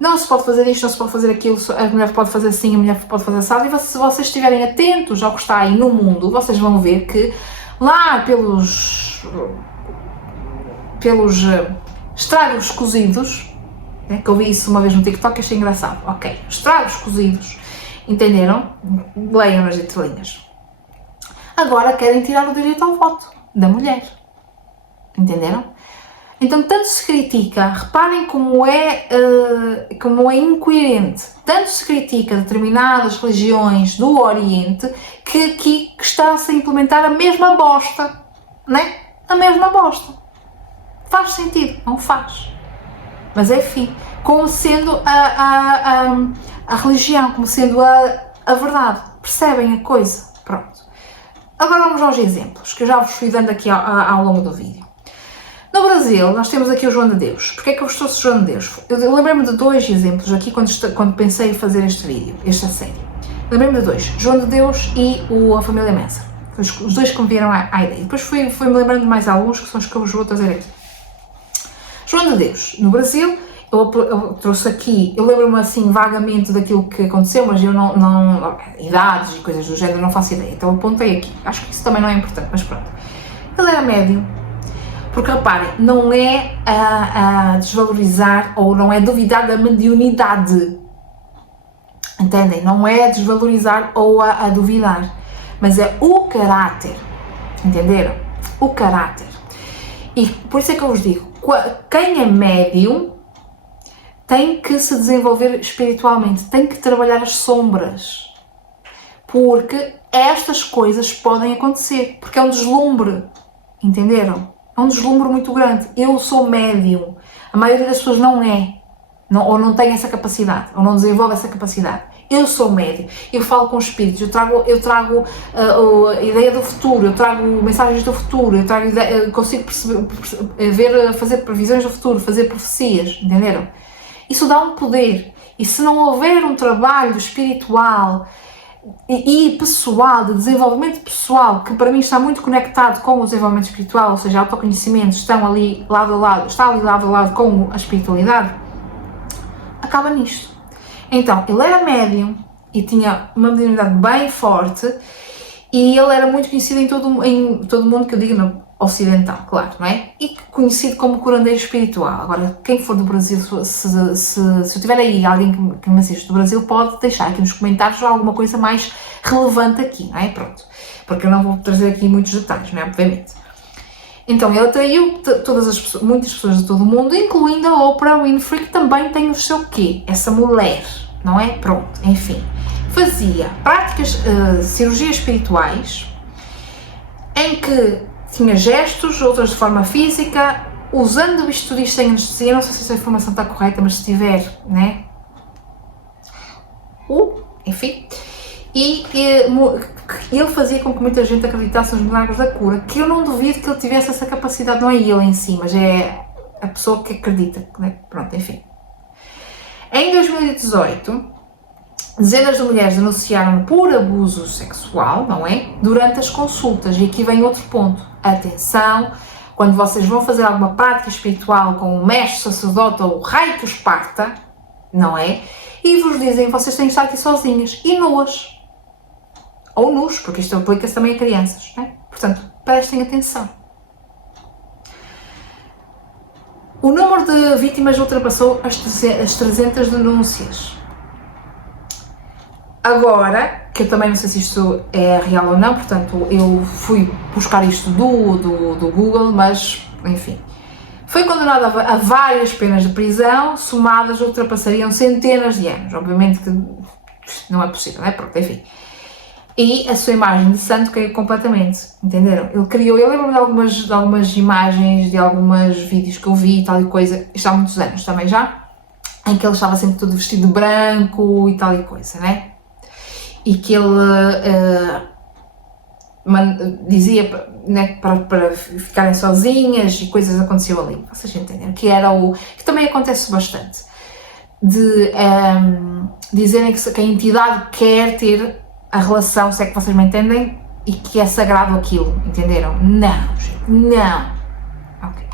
Não se pode fazer isto, não se pode fazer aquilo, a mulher pode fazer assim, a mulher pode fazer assim. E se vocês estiverem atentos ao que está aí no mundo, vocês vão ver que lá pelos estragos cozidos, que eu vi isso uma vez no TikTok e achei engraçado. Ok, estragos cozidos, entenderam? Leiam nas entrelinhas. Agora querem tirar o direito ao voto da mulher. Entenderam? Então, tanto se critica, reparem como é incoerente, tanto se critica determinadas religiões do Oriente, que aqui está-se a implementar a mesma bosta, né? A mesma bosta. Faz sentido? Não faz. Mas enfim, como sendo a religião, como sendo a verdade. Percebem a coisa? Pronto. Agora vamos aos exemplos, que eu já vos fui dando aqui ao longo do vídeo. No Brasil, nós temos aqui o João de Deus. Porquê é que eu vos trouxe o João de Deus? Eu lembrei-me de 2 exemplos aqui quando pensei em fazer este vídeo, esta série. Lembrei-me de 2, João de Deus e a família Manson. Os 2 que me vieram à ideia. Depois fui-me lembrando de mais alguns, que são os que eu vos vou trazer aqui. João de Deus, no Brasil, eu trouxe aqui, eu lembro-me assim vagamente daquilo que aconteceu, mas eu não idades e coisas do género, não faço ideia. Então apontei aqui. Acho que isso também não é importante, mas pronto. Ele era médium. Porque reparem, não é a desvalorizar ou não é duvidar da mediunidade, entendem? Não é a desvalorizar ou a duvidar, mas é o caráter, entenderam? O caráter. E por isso é que eu vos digo, quem é médium tem que se desenvolver espiritualmente, tem que trabalhar as sombras, porque estas coisas podem acontecer, porque é um deslumbre, entenderam? É um deslumbre muito grande. Eu sou médium. A maioria das pessoas não é. Ou não tem essa capacidade. Ou não desenvolve essa capacidade. Eu sou médium. Eu falo com espíritos. Eu trago a ideia do futuro. Eu trago mensagens do futuro. Eu consigo fazer previsões do futuro. Fazer profecias. Entenderam? Isso dá um poder. E se não houver um trabalho espiritual e pessoal, de desenvolvimento pessoal, que para mim está muito conectado com o desenvolvimento espiritual, ou seja, autoconhecimento, estão ali lado a lado, está ali lado a lado com a espiritualidade, acaba nisto. Então, ele era médium e tinha uma mediunidade bem forte e ele era muito conhecido em todo o mundo, que eu digo no ocidental, claro, não é? E conhecido como curandeiro espiritual. Agora, quem for do Brasil, se eu tiver aí alguém que me assiste do Brasil, pode deixar aqui nos comentários alguma coisa mais relevante aqui, não é? Pronto. Porque eu não vou trazer aqui muitos detalhes, não é? Obviamente. Então, ele atraiu muitas pessoas de todo o mundo, incluindo a Oprah Winfrey, que também tem o seu quê? Essa mulher, não é? Pronto, enfim. Fazia práticas, cirurgias espirituais, em que tinha gestos, outras de forma física, usando bisturis sem anestesia. Não sei se essa informação está correta, mas se tiver, né? Enfim. E ele fazia com que muita gente acreditasse nos milagres da cura, que eu não duvido que ele tivesse essa capacidade, não é ele em si, mas é a pessoa que acredita, né? Pronto, enfim. Em 2018, dezenas de mulheres denunciaram por abuso sexual, não é? Durante as consultas. E aqui vem outro ponto. Atenção, quando vocês vão fazer alguma prática espiritual com o mestre, sacerdote ou o raio que os parta, não é? E vos dizem, vocês têm de estar aqui sozinhas e nuas. Ou nus, porque isto aplica-se também a crianças, não é? Portanto, prestem atenção. O número de vítimas ultrapassou as 300 denúncias. Agora, que eu também não sei se isto é real ou não, portanto, eu fui buscar isto do Google, mas, enfim. Foi condenado a várias penas de prisão, somadas ultrapassariam centenas de anos. Obviamente que não é possível, não é? Pronto, enfim. E a sua imagem de santo caiu completamente, entenderam? Eu lembro-me de algumas imagens, de alguns vídeos que eu vi e tal e coisa, isto há muitos anos também já, em que ele estava sempre todo vestido de branco e tal e coisa, né? E que ele dizia, né, para ficarem sozinhas e coisas aconteciam ali, vocês entenderam? Que também acontece bastante, de dizerem que a entidade quer ter a relação, se é que vocês me entendem, e que é sagrado aquilo, entenderam? Não, gente, não. Ok.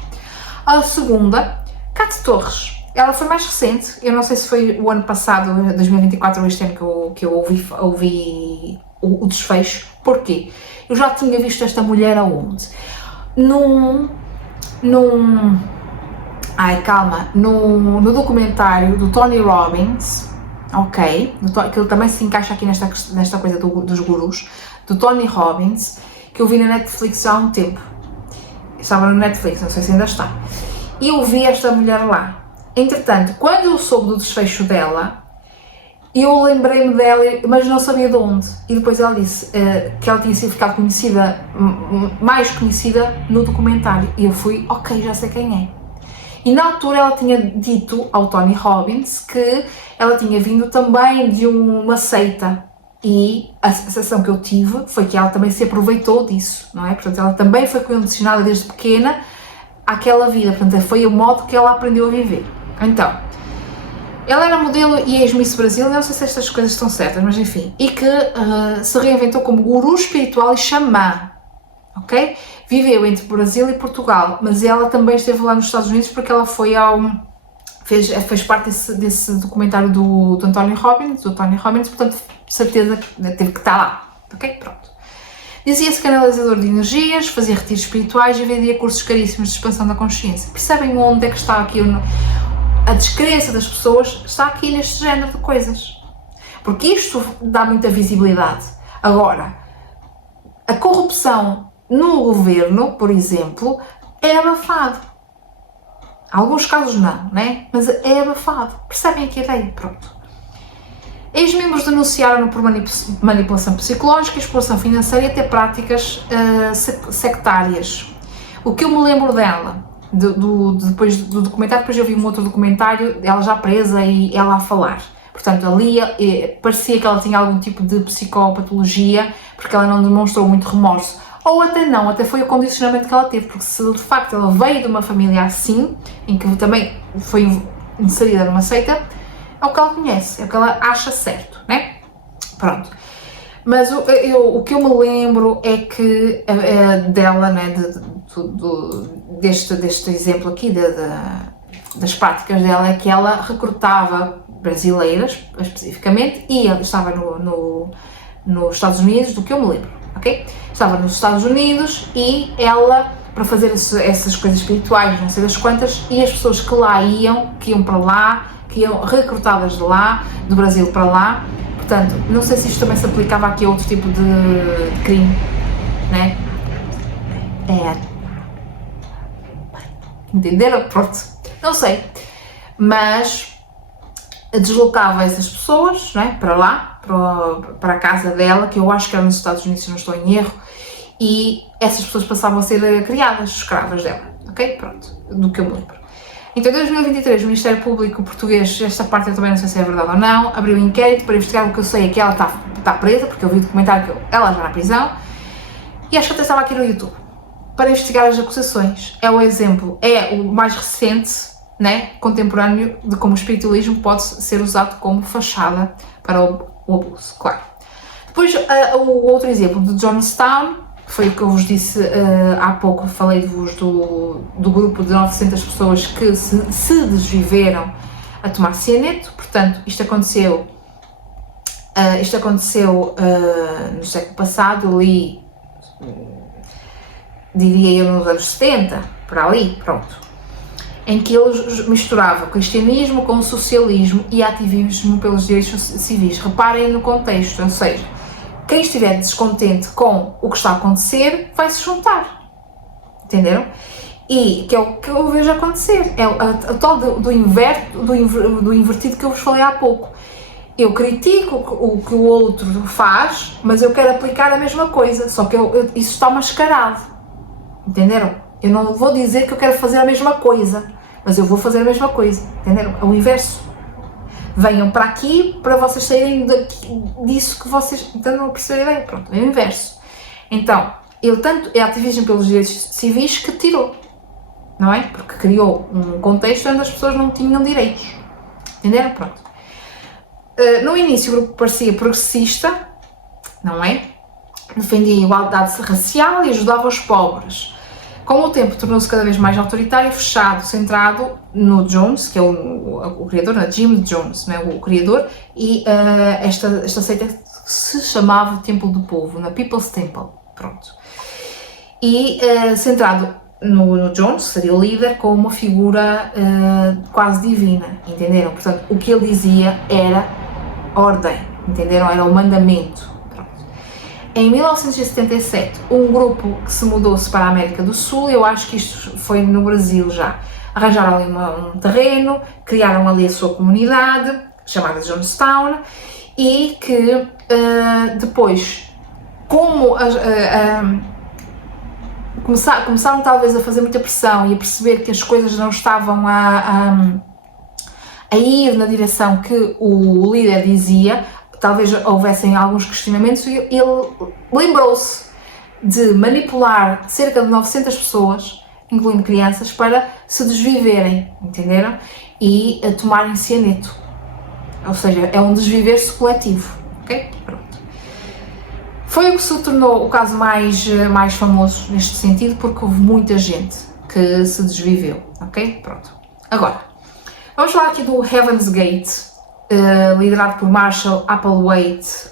A segunda, Cátia Torres. Ela foi mais recente, eu não sei se foi o ano passado, 2024 ou este ano que eu ouvi o desfecho. Porquê? Eu já tinha visto esta mulher aonde? No documentário do Tony Robbins, ok, que ele também se encaixa aqui nesta coisa dos gurus, do Tony Robbins, que eu vi na Netflix há um tempo. Estava no Netflix, não sei se ainda está. E eu vi esta mulher lá. Entretanto, quando eu soube do desfecho dela, eu lembrei-me dela, mas não sabia de onde. E depois ela disse que ela tinha sido ficado conhecida, mais conhecida no documentário. E eu fui, ok, já sei quem é. E na altura ela tinha dito ao Tony Robbins que ela tinha vindo também de uma seita. E a sensação que eu tive foi que ela também se aproveitou disso, não é? Portanto, ela também foi condicionada desde pequena àquela vida. Portanto, foi o modo que ela aprendeu a viver. Então, ela era modelo e ex-Miss Brasil, não sei se estas coisas estão certas, mas enfim, e que se reinventou como guru espiritual e xamã, ok? Viveu entre Brasil e Portugal, mas ela também esteve lá nos Estados Unidos porque ela foi fez parte desse documentário do Tony Robbins, portanto, certeza que teve que estar lá, ok? Pronto. Dizia-se canalizador de energias, fazia retiros espirituais e vendia cursos caríssimos de expansão da consciência. Percebem onde é que está aqui a descrença das pessoas? Está aqui neste género de coisas. Porque isto dá muita visibilidade. Agora, a corrupção no governo, por exemplo, é abafado. Alguns casos não, né? Mas é abafado. Percebem aqui a ideia? Pronto. Ex-membros denunciaram-no por manipulação psicológica, exploração financeira e até práticas sectárias. O que eu me lembro dela, depois do documentário, depois eu vi um outro documentário, ela já presa e ela a falar. Portanto, ali parecia que ela tinha algum tipo de psicopatologia, porque ela não demonstrou muito remorso. Ou até não, até foi o condicionamento que ela teve, porque se de facto ela veio de uma família assim, em que também foi inserida numa seita, é o que ela conhece, é o que ela acha certo, né? Pronto. Mas o que eu me lembro é que dela, né, deste exemplo aqui, das práticas dela, é que ela recrutava brasileiras, especificamente, e ela estava nos Estados Unidos, do que eu me lembro, ok? Estava nos Estados Unidos e ela, para fazer essas coisas espirituais, não sei das quantas, e as pessoas que lá iam, que iam para lá, que iam recrutadas de lá, do Brasil para lá. Portanto, não sei se isto também se aplicava aqui a outro tipo de crime, né? Entenderam? Pronto. Não sei. Mas deslocava essas pessoas, né, para lá, para a casa dela, que eu acho que era nos Estados Unidos, se não estou em erro, e essas pessoas passavam a ser criadas, escravas dela, ok? Pronto, do que eu me lembro. Então, em 2023, o Ministério Público Português, esta parte eu também não sei se é verdade ou não, abriu um inquérito para investigar. O que eu sei é que ela está presa, porque eu vi o documentário que ela já na prisão, e acho que até estava aqui no YouTube, para investigar as acusações. É o exemplo, é o mais recente, né, contemporâneo, de como o espiritualismo pode ser usado como fachada para o abuso, claro. Depois, o outro exemplo de Jonestown, foi o que eu vos disse há pouco, falei-vos do grupo de 900 pessoas que se desviveram a tomar cianeto. Portanto, isto aconteceu no século passado, ali, diria eu, nos anos 70, por ali, pronto, em que eles misturavam cristianismo com socialismo e ativismo pelos direitos civis. Reparem no contexto, ou seja, quem estiver descontente com o que está a acontecer vai se juntar, entenderam? E que é o que eu vejo acontecer, é o tal do invertido que eu vos falei há pouco. Eu critico o que o outro faz, mas eu quero aplicar a mesma coisa, só que isso está mascarado, entenderam? Eu não vou dizer que eu quero fazer a mesma coisa, mas eu vou fazer a mesma coisa, entenderam? É o inverso. Venham para aqui para vocês saírem disso que vocês não perceberem bem, pronto, é o inverso. Então, ele tanto é ativismo pelos direitos civis que tirou, não é? Porque criou um contexto onde as pessoas não tinham direitos, entenderam? Pronto. No início o grupo parecia progressista, não é? defendia a igualdade racial e ajudava os pobres. Com o tempo tornou-se cada vez mais autoritário, fechado, centrado no Jones, que é o criador, Jim Jones, não é? O criador, e esta seita se chamava Templo do Povo, na People's Temple, pronto. E centrado no Jones, seria o líder, com uma figura quase divina, entenderam? Portanto, o que ele dizia era ordem, entenderam? Era o mandamento. Em 1977, um grupo que se mudou-se para a América do Sul, eu acho que isto foi no Brasil já, arranjaram ali um terreno, criaram ali a sua comunidade, chamada Jonestown, e que depois, como começaram talvez a fazer muita pressão e a perceber que as coisas não estavam a ir na direção que o líder dizia, talvez houvessem alguns questionamentos, e ele lembrou-se de manipular cerca de 900 pessoas, incluindo crianças, para se desviverem, entenderam? E tomarem cianeto. Ou seja, é um desviver-se coletivo, ok? Pronto. Foi o que se tornou o caso mais famoso neste sentido, porque houve muita gente que se desviveu, ok? Pronto. Agora, vamos falar aqui do Heaven's Gate, liderado por Marshall Applewhite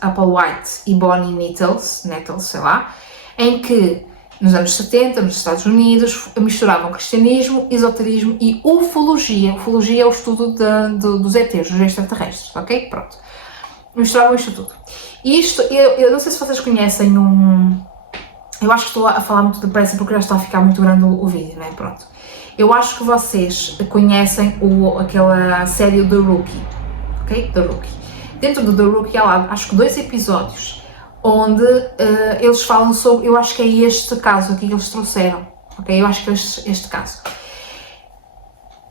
e Bonnie Nettles, sei lá, em que nos anos 70, nos Estados Unidos, misturavam cristianismo, esoterismo e ufologia. Ufologia é o estudo dos ETs, dos extraterrestres, ok? Pronto. Misturavam isto tudo. E isto, eu não sei se vocês conhecem eu acho que estou a falar muito depressa porque já está a ficar muito grande o vídeo, não é? Pronto. Eu acho que vocês conhecem aquela série The Rookie. Ok? The Rookie. Dentro do The Rookie há lá, acho que 2 episódios onde eles falam sobre, eu acho que é este caso aqui que eles trouxeram, ok? Eu acho que é este caso.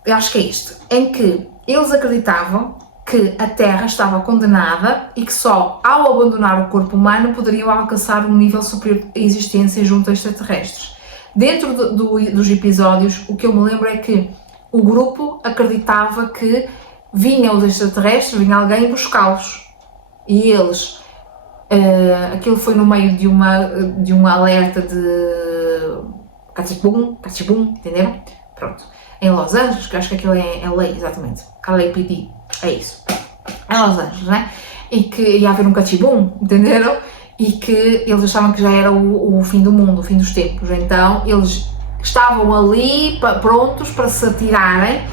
Eu acho que é este, em que eles acreditavam que a Terra estava condenada e que só ao abandonar o corpo humano poderiam alcançar um nível superior de existência junto a extraterrestres. Dentro dos episódios, o que eu me lembro é que o grupo acreditava que vinham os extraterrestres, vinha alguém buscá-los, e eles, aquilo foi no meio de um alerta de cachibum, entenderam? Pronto, em Los Angeles, que acho que aquilo é LA, exatamente, LAPD, é isso, em Los Angeles, né? E que ia haver um cachibum, entenderam? E que eles achavam que já era o fim do mundo, o fim dos tempos, então eles estavam ali prontos para se atirarem,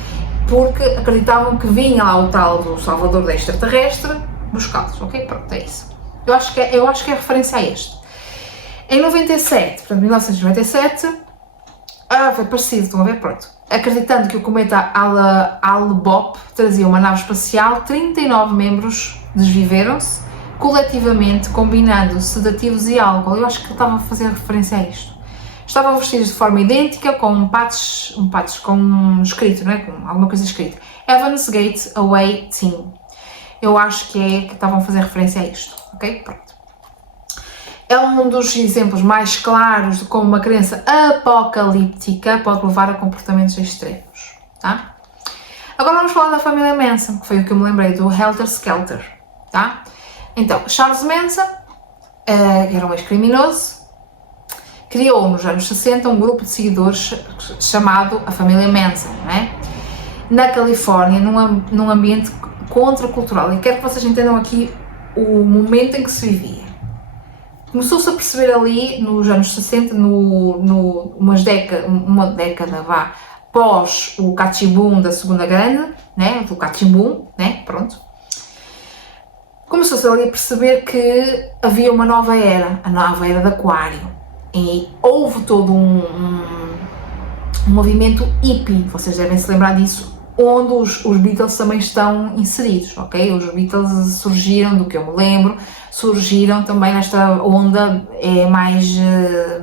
porque acreditavam que vinha lá o tal do Salvador da extraterrestre buscá-los, ok? Pronto, é isso. Eu acho que é referência a este. Em 97, portanto, 1997, foi parecido, estão a ver? Pronto. Acreditando que o cometa Hale-Bopp trazia uma nave espacial, 39 membros desviveram-se, coletivamente combinando sedativos e álcool. Eu acho que estava a fazer referência a isto. Estavam vestidos de forma idêntica, com patches com escrito, não é? Com alguma coisa escrita. Heaven's Gate Away Team. Eu acho que estavam a fazer referência a isto, ok? Pronto. É um dos exemplos mais claros de como uma crença apocalíptica pode levar a comportamentos extremos, tá? Agora vamos falar da família Manson, que foi o que eu me lembrei, do Helter Skelter, tá? Então, Charles Manson, que era um ex-criminoso, criou nos anos 60 um grupo de seguidores chamado a família Manson, não é? Na Califórnia, num ambiente contracultural. E quero que vocês entendam aqui o momento em que se vivia. Começou-se a perceber ali nos anos 60, uma década vá, pós o cachibum da Segunda Grande, né? Do cachibum, né? Pronto. Começou-se ali a perceber que havia uma nova era, a nova era de Aquário. E houve todo um movimento hippie, vocês devem se lembrar disso, onde os Beatles também estão inseridos, ok? Os Beatles surgiram, do que eu me lembro, surgiram também nesta onda mais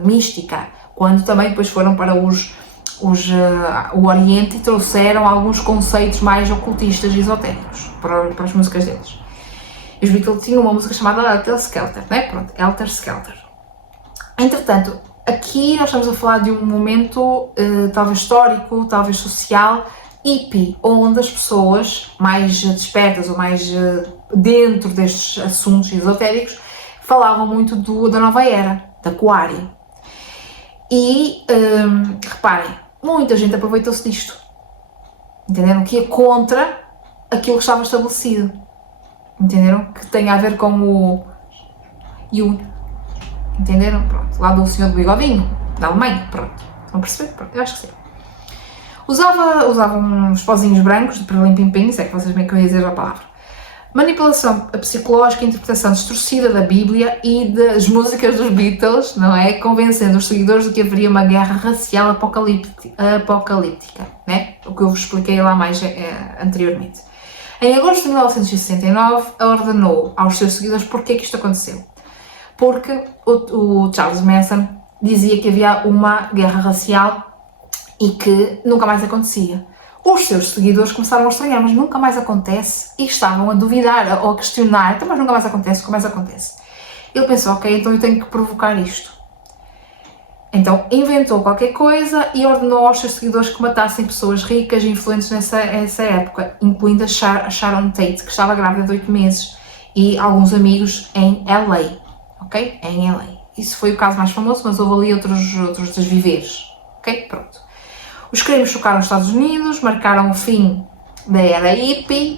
mística, quando também depois foram para o Oriente e trouxeram alguns conceitos mais ocultistas e esotéricos para as músicas deles. E os Beatles tinham uma música chamada Helter Skelter, né? Pronto, Helter Skelter. Entretanto, aqui nós estamos a falar de um momento talvez histórico, talvez social, hippie, onde as pessoas mais despertas ou mais dentro destes assuntos esotéricos falavam muito da nova era, de Aquário. E, reparem, muita gente aproveitou-se disto, entenderam? Que é contra aquilo que estava estabelecido, entenderam? Que tem a ver com o Jung, entenderam? Pronto, lá do senhor do bigodinho, da Alemanha, pronto, vão perceber? Pronto, eu acho que sim. Usava uns pozinhos brancos de perlim-pim-pim, é que vocês bem que eu ia dizer a palavra. Manipulação psicológica, interpretação distorcida da Bíblia e das músicas dos Beatles, não é? Convencendo os seguidores de que haveria uma guerra racial apocalíptica, né? O que eu vos expliquei lá mais anteriormente. Em agosto de 1969, ordenou aos seus seguidores porque que isto aconteceu. Porque o Charles Manson dizia que havia uma guerra racial e que nunca mais acontecia. Os seus seguidores começaram a estranhar, mas nunca mais acontece, e estavam a duvidar ou a questionar, então, mas nunca mais acontece. Ele pensou, ok, então eu tenho que provocar isto. Então inventou qualquer coisa e ordenou aos seus seguidores que matassem pessoas ricas e influentes nessa época, incluindo a Sharon Tate, que estava grávida de 8 meses, e alguns amigos em LA, ok? Em LA. Isso foi o caso mais famoso, mas houve ali outros desviveres, ok? Pronto. Os crimes chocaram os Estados Unidos, marcaram o fim da era hippie,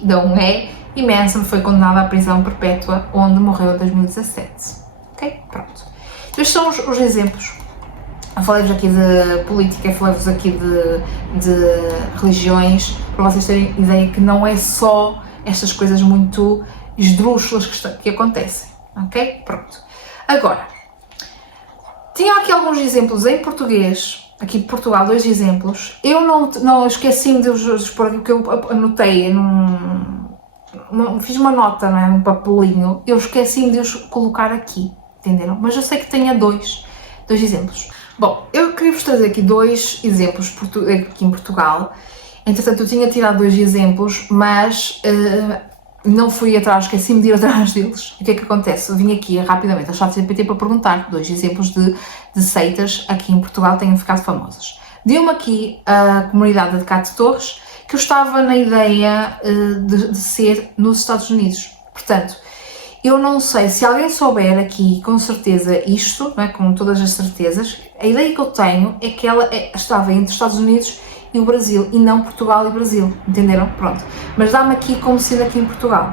e Manson foi condenado à prisão perpétua, onde morreu em 2017. Ok? Pronto. Estes são os exemplos. Eu falei-vos aqui de política, falei-vos aqui de religiões, para vocês terem ideia que não é só estas coisas muito esdrúxulas que acontecem. Ok? Pronto. Agora, tinha aqui alguns exemplos em português. Aqui em Portugal, 2 exemplos. Eu não esqueci-me de os pôr aqui, porque eu anotei, fiz uma nota, não é? Um papelinho. Eu esqueci-me de os colocar aqui, entenderam? Mas eu sei que tenho dois exemplos. Bom, eu queria vos trazer aqui 2 exemplos aqui em Portugal. Entretanto, eu tinha tirado 2 exemplos, mas não fui atrás, esqueci-me de ir atrás deles. O que é que acontece? Eu vim aqui rapidamente ao ChatGPT para perguntar 2 exemplos de seitas aqui em Portugal que tenham ficado famosas. Deu-me aqui a comunidade de Cá de Torres, que eu estava na ideia de ser nos Estados Unidos. Portanto, eu não sei se alguém souber aqui com certeza isto, não é? Com todas as certezas, a ideia que eu tenho é que ela estava entre os Estados Unidos e o Brasil, e não Portugal e Brasil, entenderam? Pronto, mas dá-me aqui como sendo aqui em Portugal.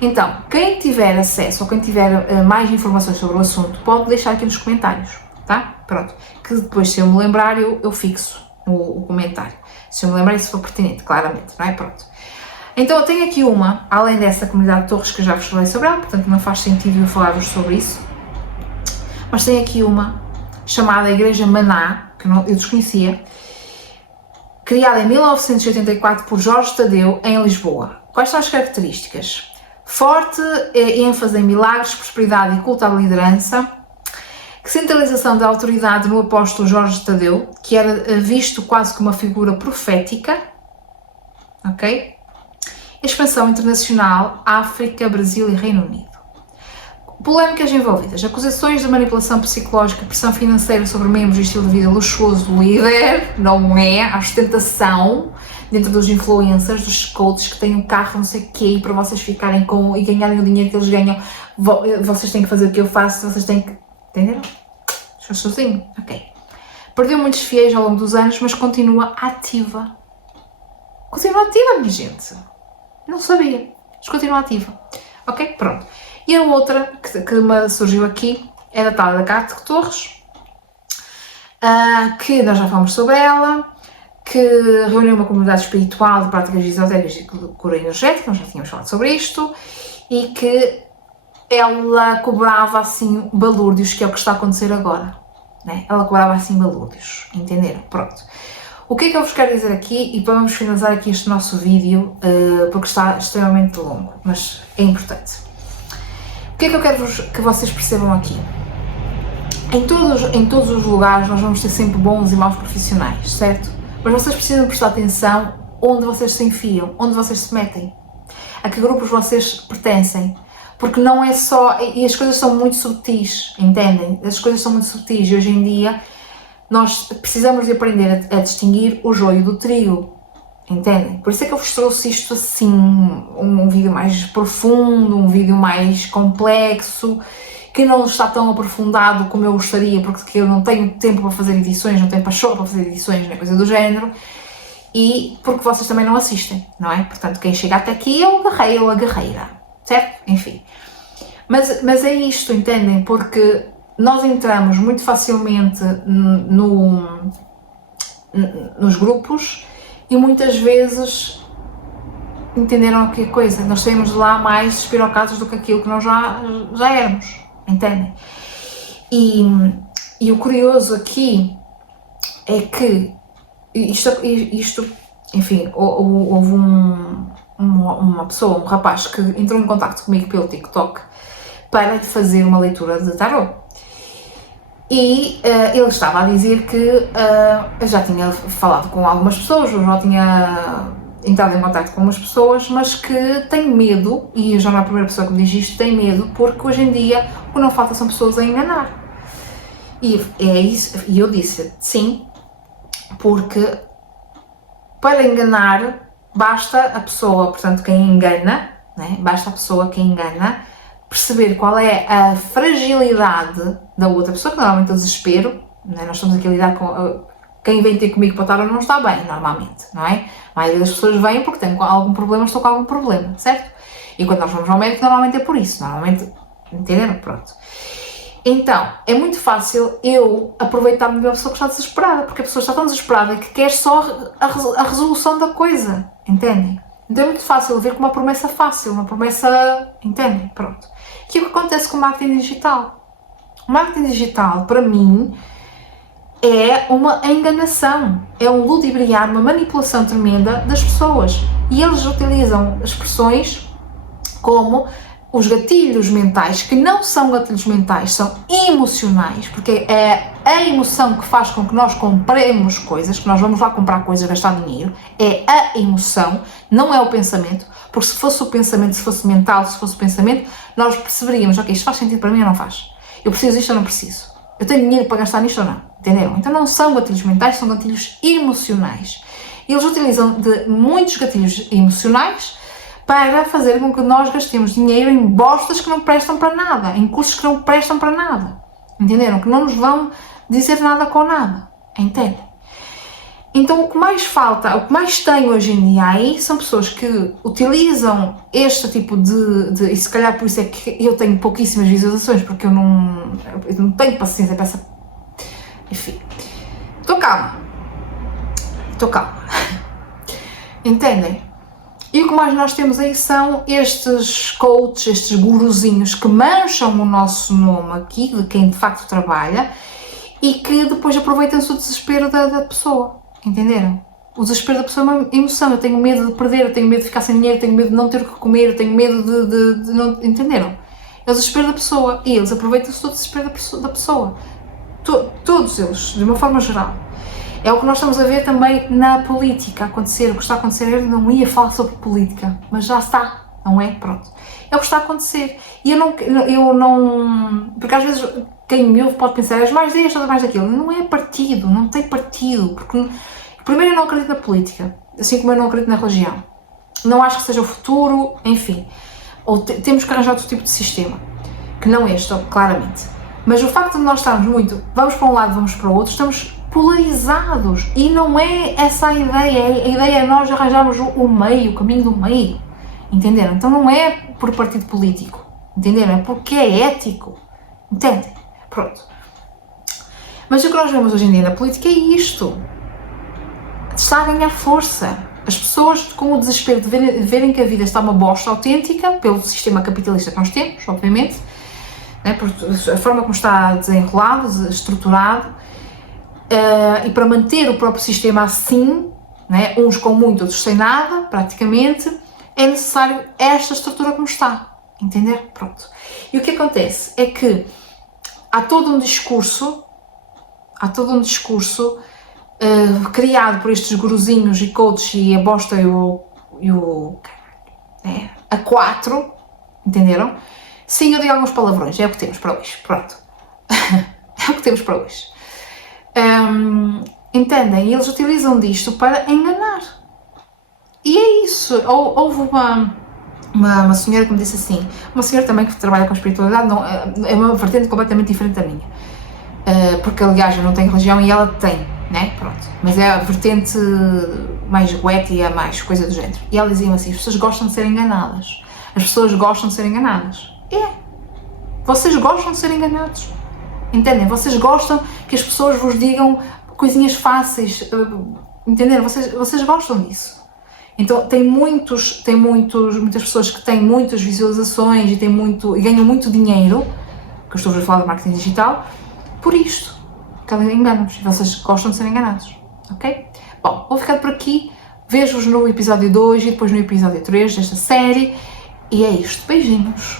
Então, quem tiver acesso ou quem tiver mais informações sobre o assunto, pode deixar aqui nos comentários, tá? Pronto, que depois se eu me lembrar eu fixo o comentário, se eu me lembrar e se for pertinente, claramente, não é? Pronto. Então eu tenho aqui uma, além dessa comunidade de Torres que eu já vos falei sobre ela, portanto não faz sentido eu falar-vos sobre isso, mas tenho aqui uma chamada Igreja Maná, que eu desconhecia, criada em 1984 por Jorge Tadeu, em Lisboa. Quais são as características? Forte ênfase em milagres, prosperidade e culto à liderança, centralização da autoridade no apóstolo Jorge Tadeu, que era visto quase como uma figura profética, ok? Expansão internacional, África, Brasil e Reino Unido. Polémicas envolvidas, acusações de manipulação psicológica, pressão financeira sobre membros e estilo de vida luxuoso do líder, não é? A ostentação dentro dos influencers, dos coaches que têm um carro, não sei o quê, para vocês ficarem com e ganharem o dinheiro que eles ganham, vocês têm que fazer o que eu faço, vocês têm que... Entenderam? Estou sozinho? Ok. Perdeu muitos fiéis ao longo dos anos, mas continua ativa. Continua ativa, minha gente. Não sabia, mas continua ativa. Ok? Pronto. E a outra que me surgiu aqui é da tal da Cá de Torres, que nós já falamos sobre ela, que reuniu uma comunidade espiritual de práticas esotéricas e de cura energética, nós já tínhamos falado sobre isto, e que ela cobrava assim balúrdios, que é o que está a acontecer agora, né? Ela cobrava assim balúrdios, entenderam? Pronto. O que é que eu vos quero dizer aqui, e vamos finalizar aqui este nosso vídeo, porque está extremamente longo, mas é importante. O que é que eu quero que vocês percebam aqui? Em todos os lugares nós vamos ter sempre bons e maus profissionais, certo? Mas vocês precisam prestar atenção onde vocês se enfiam, onde vocês se metem, a que grupos vocês pertencem, porque não é só... E as coisas são muito subtis, entendem? As coisas são muito subtis e hoje em dia nós precisamos de aprender a distinguir o joio do trigo, entendem? Por isso é que eu vos trouxe isto assim, um vídeo mais profundo, um vídeo mais complexo, que não está tão aprofundado como eu gostaria, porque eu não tenho tempo para fazer edições, não tenho paixão para fazer edições, nem coisa do género, e porque vocês também não assistem, não é? Portanto, quem chega até aqui é o guerreiro ou a guerreira, certo? Enfim. Mas é isto, entendem? Porque nós entramos muito facilmente nos grupos e muitas vezes entenderam que coisa, nós saímos de lá mais despirocados do que aquilo que nós já éramos, entendem? E o curioso aqui é que isto enfim, houve uma pessoa, um rapaz que entrou em contacto comigo pelo TikTok para fazer uma leitura de tarot. E ele estava a dizer que eu já tinha falado com algumas pessoas, eu já tinha entrado em contato com umas pessoas, mas que tem medo, e já não é a primeira pessoa que me diz isto, tem medo, porque hoje em dia o que não falta são pessoas a enganar. E é isso, e eu disse, sim, porque para enganar basta a pessoa, portanto quem engana, né, basta a pessoa que engana perceber qual é a fragilidade da outra pessoa, que normalmente é o desespero, né, nós estamos aqui a lidar com... Quem vem ter comigo para o tarot não está bem, normalmente, não é? A maioria das pessoas vêm porque têm algum problema, estou com algum problema, certo? E quando nós vamos ao médico, normalmente é por isso, normalmente, entenderam? Pronto. Então, é muito fácil eu aproveitar-me de uma pessoa que está desesperada, porque a pessoa está tão desesperada que quer só a resolução da coisa, entendem? Então é muito fácil ver como uma promessa fácil, uma promessa, entendem? Pronto. E o que acontece com o marketing digital? O marketing digital, para mim, é uma enganação, é um ludibriar, uma manipulação tremenda das pessoas. E eles utilizam expressões como os gatilhos mentais, que não são gatilhos mentais, são emocionais, porque é a emoção que faz com que nós compremos coisas, que nós vamos lá comprar coisas, gastar dinheiro, é a emoção, não é o pensamento, porque se fosse o pensamento, se fosse mental, se fosse o pensamento, nós perceberíamos, ok, isto faz sentido para mim ou não faz? Eu preciso disto ou não preciso? Eu tenho dinheiro para gastar nisto ou não? Entenderam? Então não são gatilhos mentais, são gatilhos emocionais. E eles utilizam de muitos gatilhos emocionais para fazer com que nós gastemos dinheiro em bostas que não prestam para nada, em cursos que não prestam para nada. Entenderam? Que não nos vão dizer nada com nada. Entendem? Então o que mais falta, o que mais tem hoje em dia aí são pessoas que utilizam este tipo de e se calhar por isso é que eu tenho pouquíssimas visualizações, porque eu não tenho paciência para essa... Enfim, estou calma. Entendem? E o que mais nós temos aí são estes coaches, estes guruzinhos que mancham o nosso nome aqui, de quem de facto trabalha, e que depois aproveitam-se do desespero da pessoa. Entenderam? O desespero da pessoa é uma emoção. Eu tenho medo de perder, eu tenho medo de ficar sem dinheiro, eu tenho medo de não ter o que comer, eu tenho medo de não... Entenderam? É o desespero da pessoa e eles aproveitam-se do desespero da pessoa. Todos eles, de uma forma geral. É o que nós estamos a ver também na política acontecer. O que está a acontecer, eu não ia falar sobre política, mas já está, não é? Pronto. É o que está a acontecer. E eu não... Porque às vezes quem me ouve pode pensar, és mais deste ou mais daquilo. Não é partido, não tem partido. Porque, primeiro, eu não acredito na política, assim como eu não acredito na religião. Não acho que seja o futuro, enfim. Ou temos que arranjar outro tipo de sistema, que não este, claramente. Mas o facto de nós estarmos muito, vamos para um lado, vamos para o outro, estamos polarizados e não é essa a ideia. A ideia é nós arranjarmos o meio, o caminho do meio, entenderam? Então não é por partido político, entenderam? É porque é ético, entendem? Pronto. Mas o que nós vemos hoje em dia na política é isto, está a ganhar força. As pessoas com o desespero de verem que a vida está uma bosta autêntica, pelo sistema capitalista que nós temos, obviamente, né, por a forma como está desenrolado, estruturado, e para manter o próprio sistema assim, né, uns com muito, outros sem nada, praticamente, é necessário esta estrutura como está, entender? Pronto. E o que acontece é que há todo um discurso criado por estes guruzinhos e coaches e a bosta e o a 4, entenderam? Sim, eu digo alguns palavrões, é o que temos para hoje, pronto. É o que temos para hoje. Entendem? E eles utilizam disto para enganar. E é isso. Houve uma senhora que me disse assim, uma senhora também que trabalha com a espiritualidade, não, é uma vertente completamente diferente da minha, porque aliás eu não tenho religião e ela tem, né, pronto, mas é a vertente mais goétia, mais coisa do género, e ela dizia assim, as pessoas gostam de ser enganadas, as pessoas gostam de ser enganadas, vocês gostam de ser enganados, entendem, vocês gostam que as pessoas vos digam coisinhas fáceis, entenderam, vocês gostam disso. Então tem muitas pessoas que têm muitas visualizações e ganham muito dinheiro, que eu estou a falar de marketing digital, por isto, que enganam-vos, e vocês gostam de ser enganados, ok? Bom, vou ficar por aqui, vejo-vos no episódio 2 e depois no episódio 3 desta série, e é isto, beijinhos!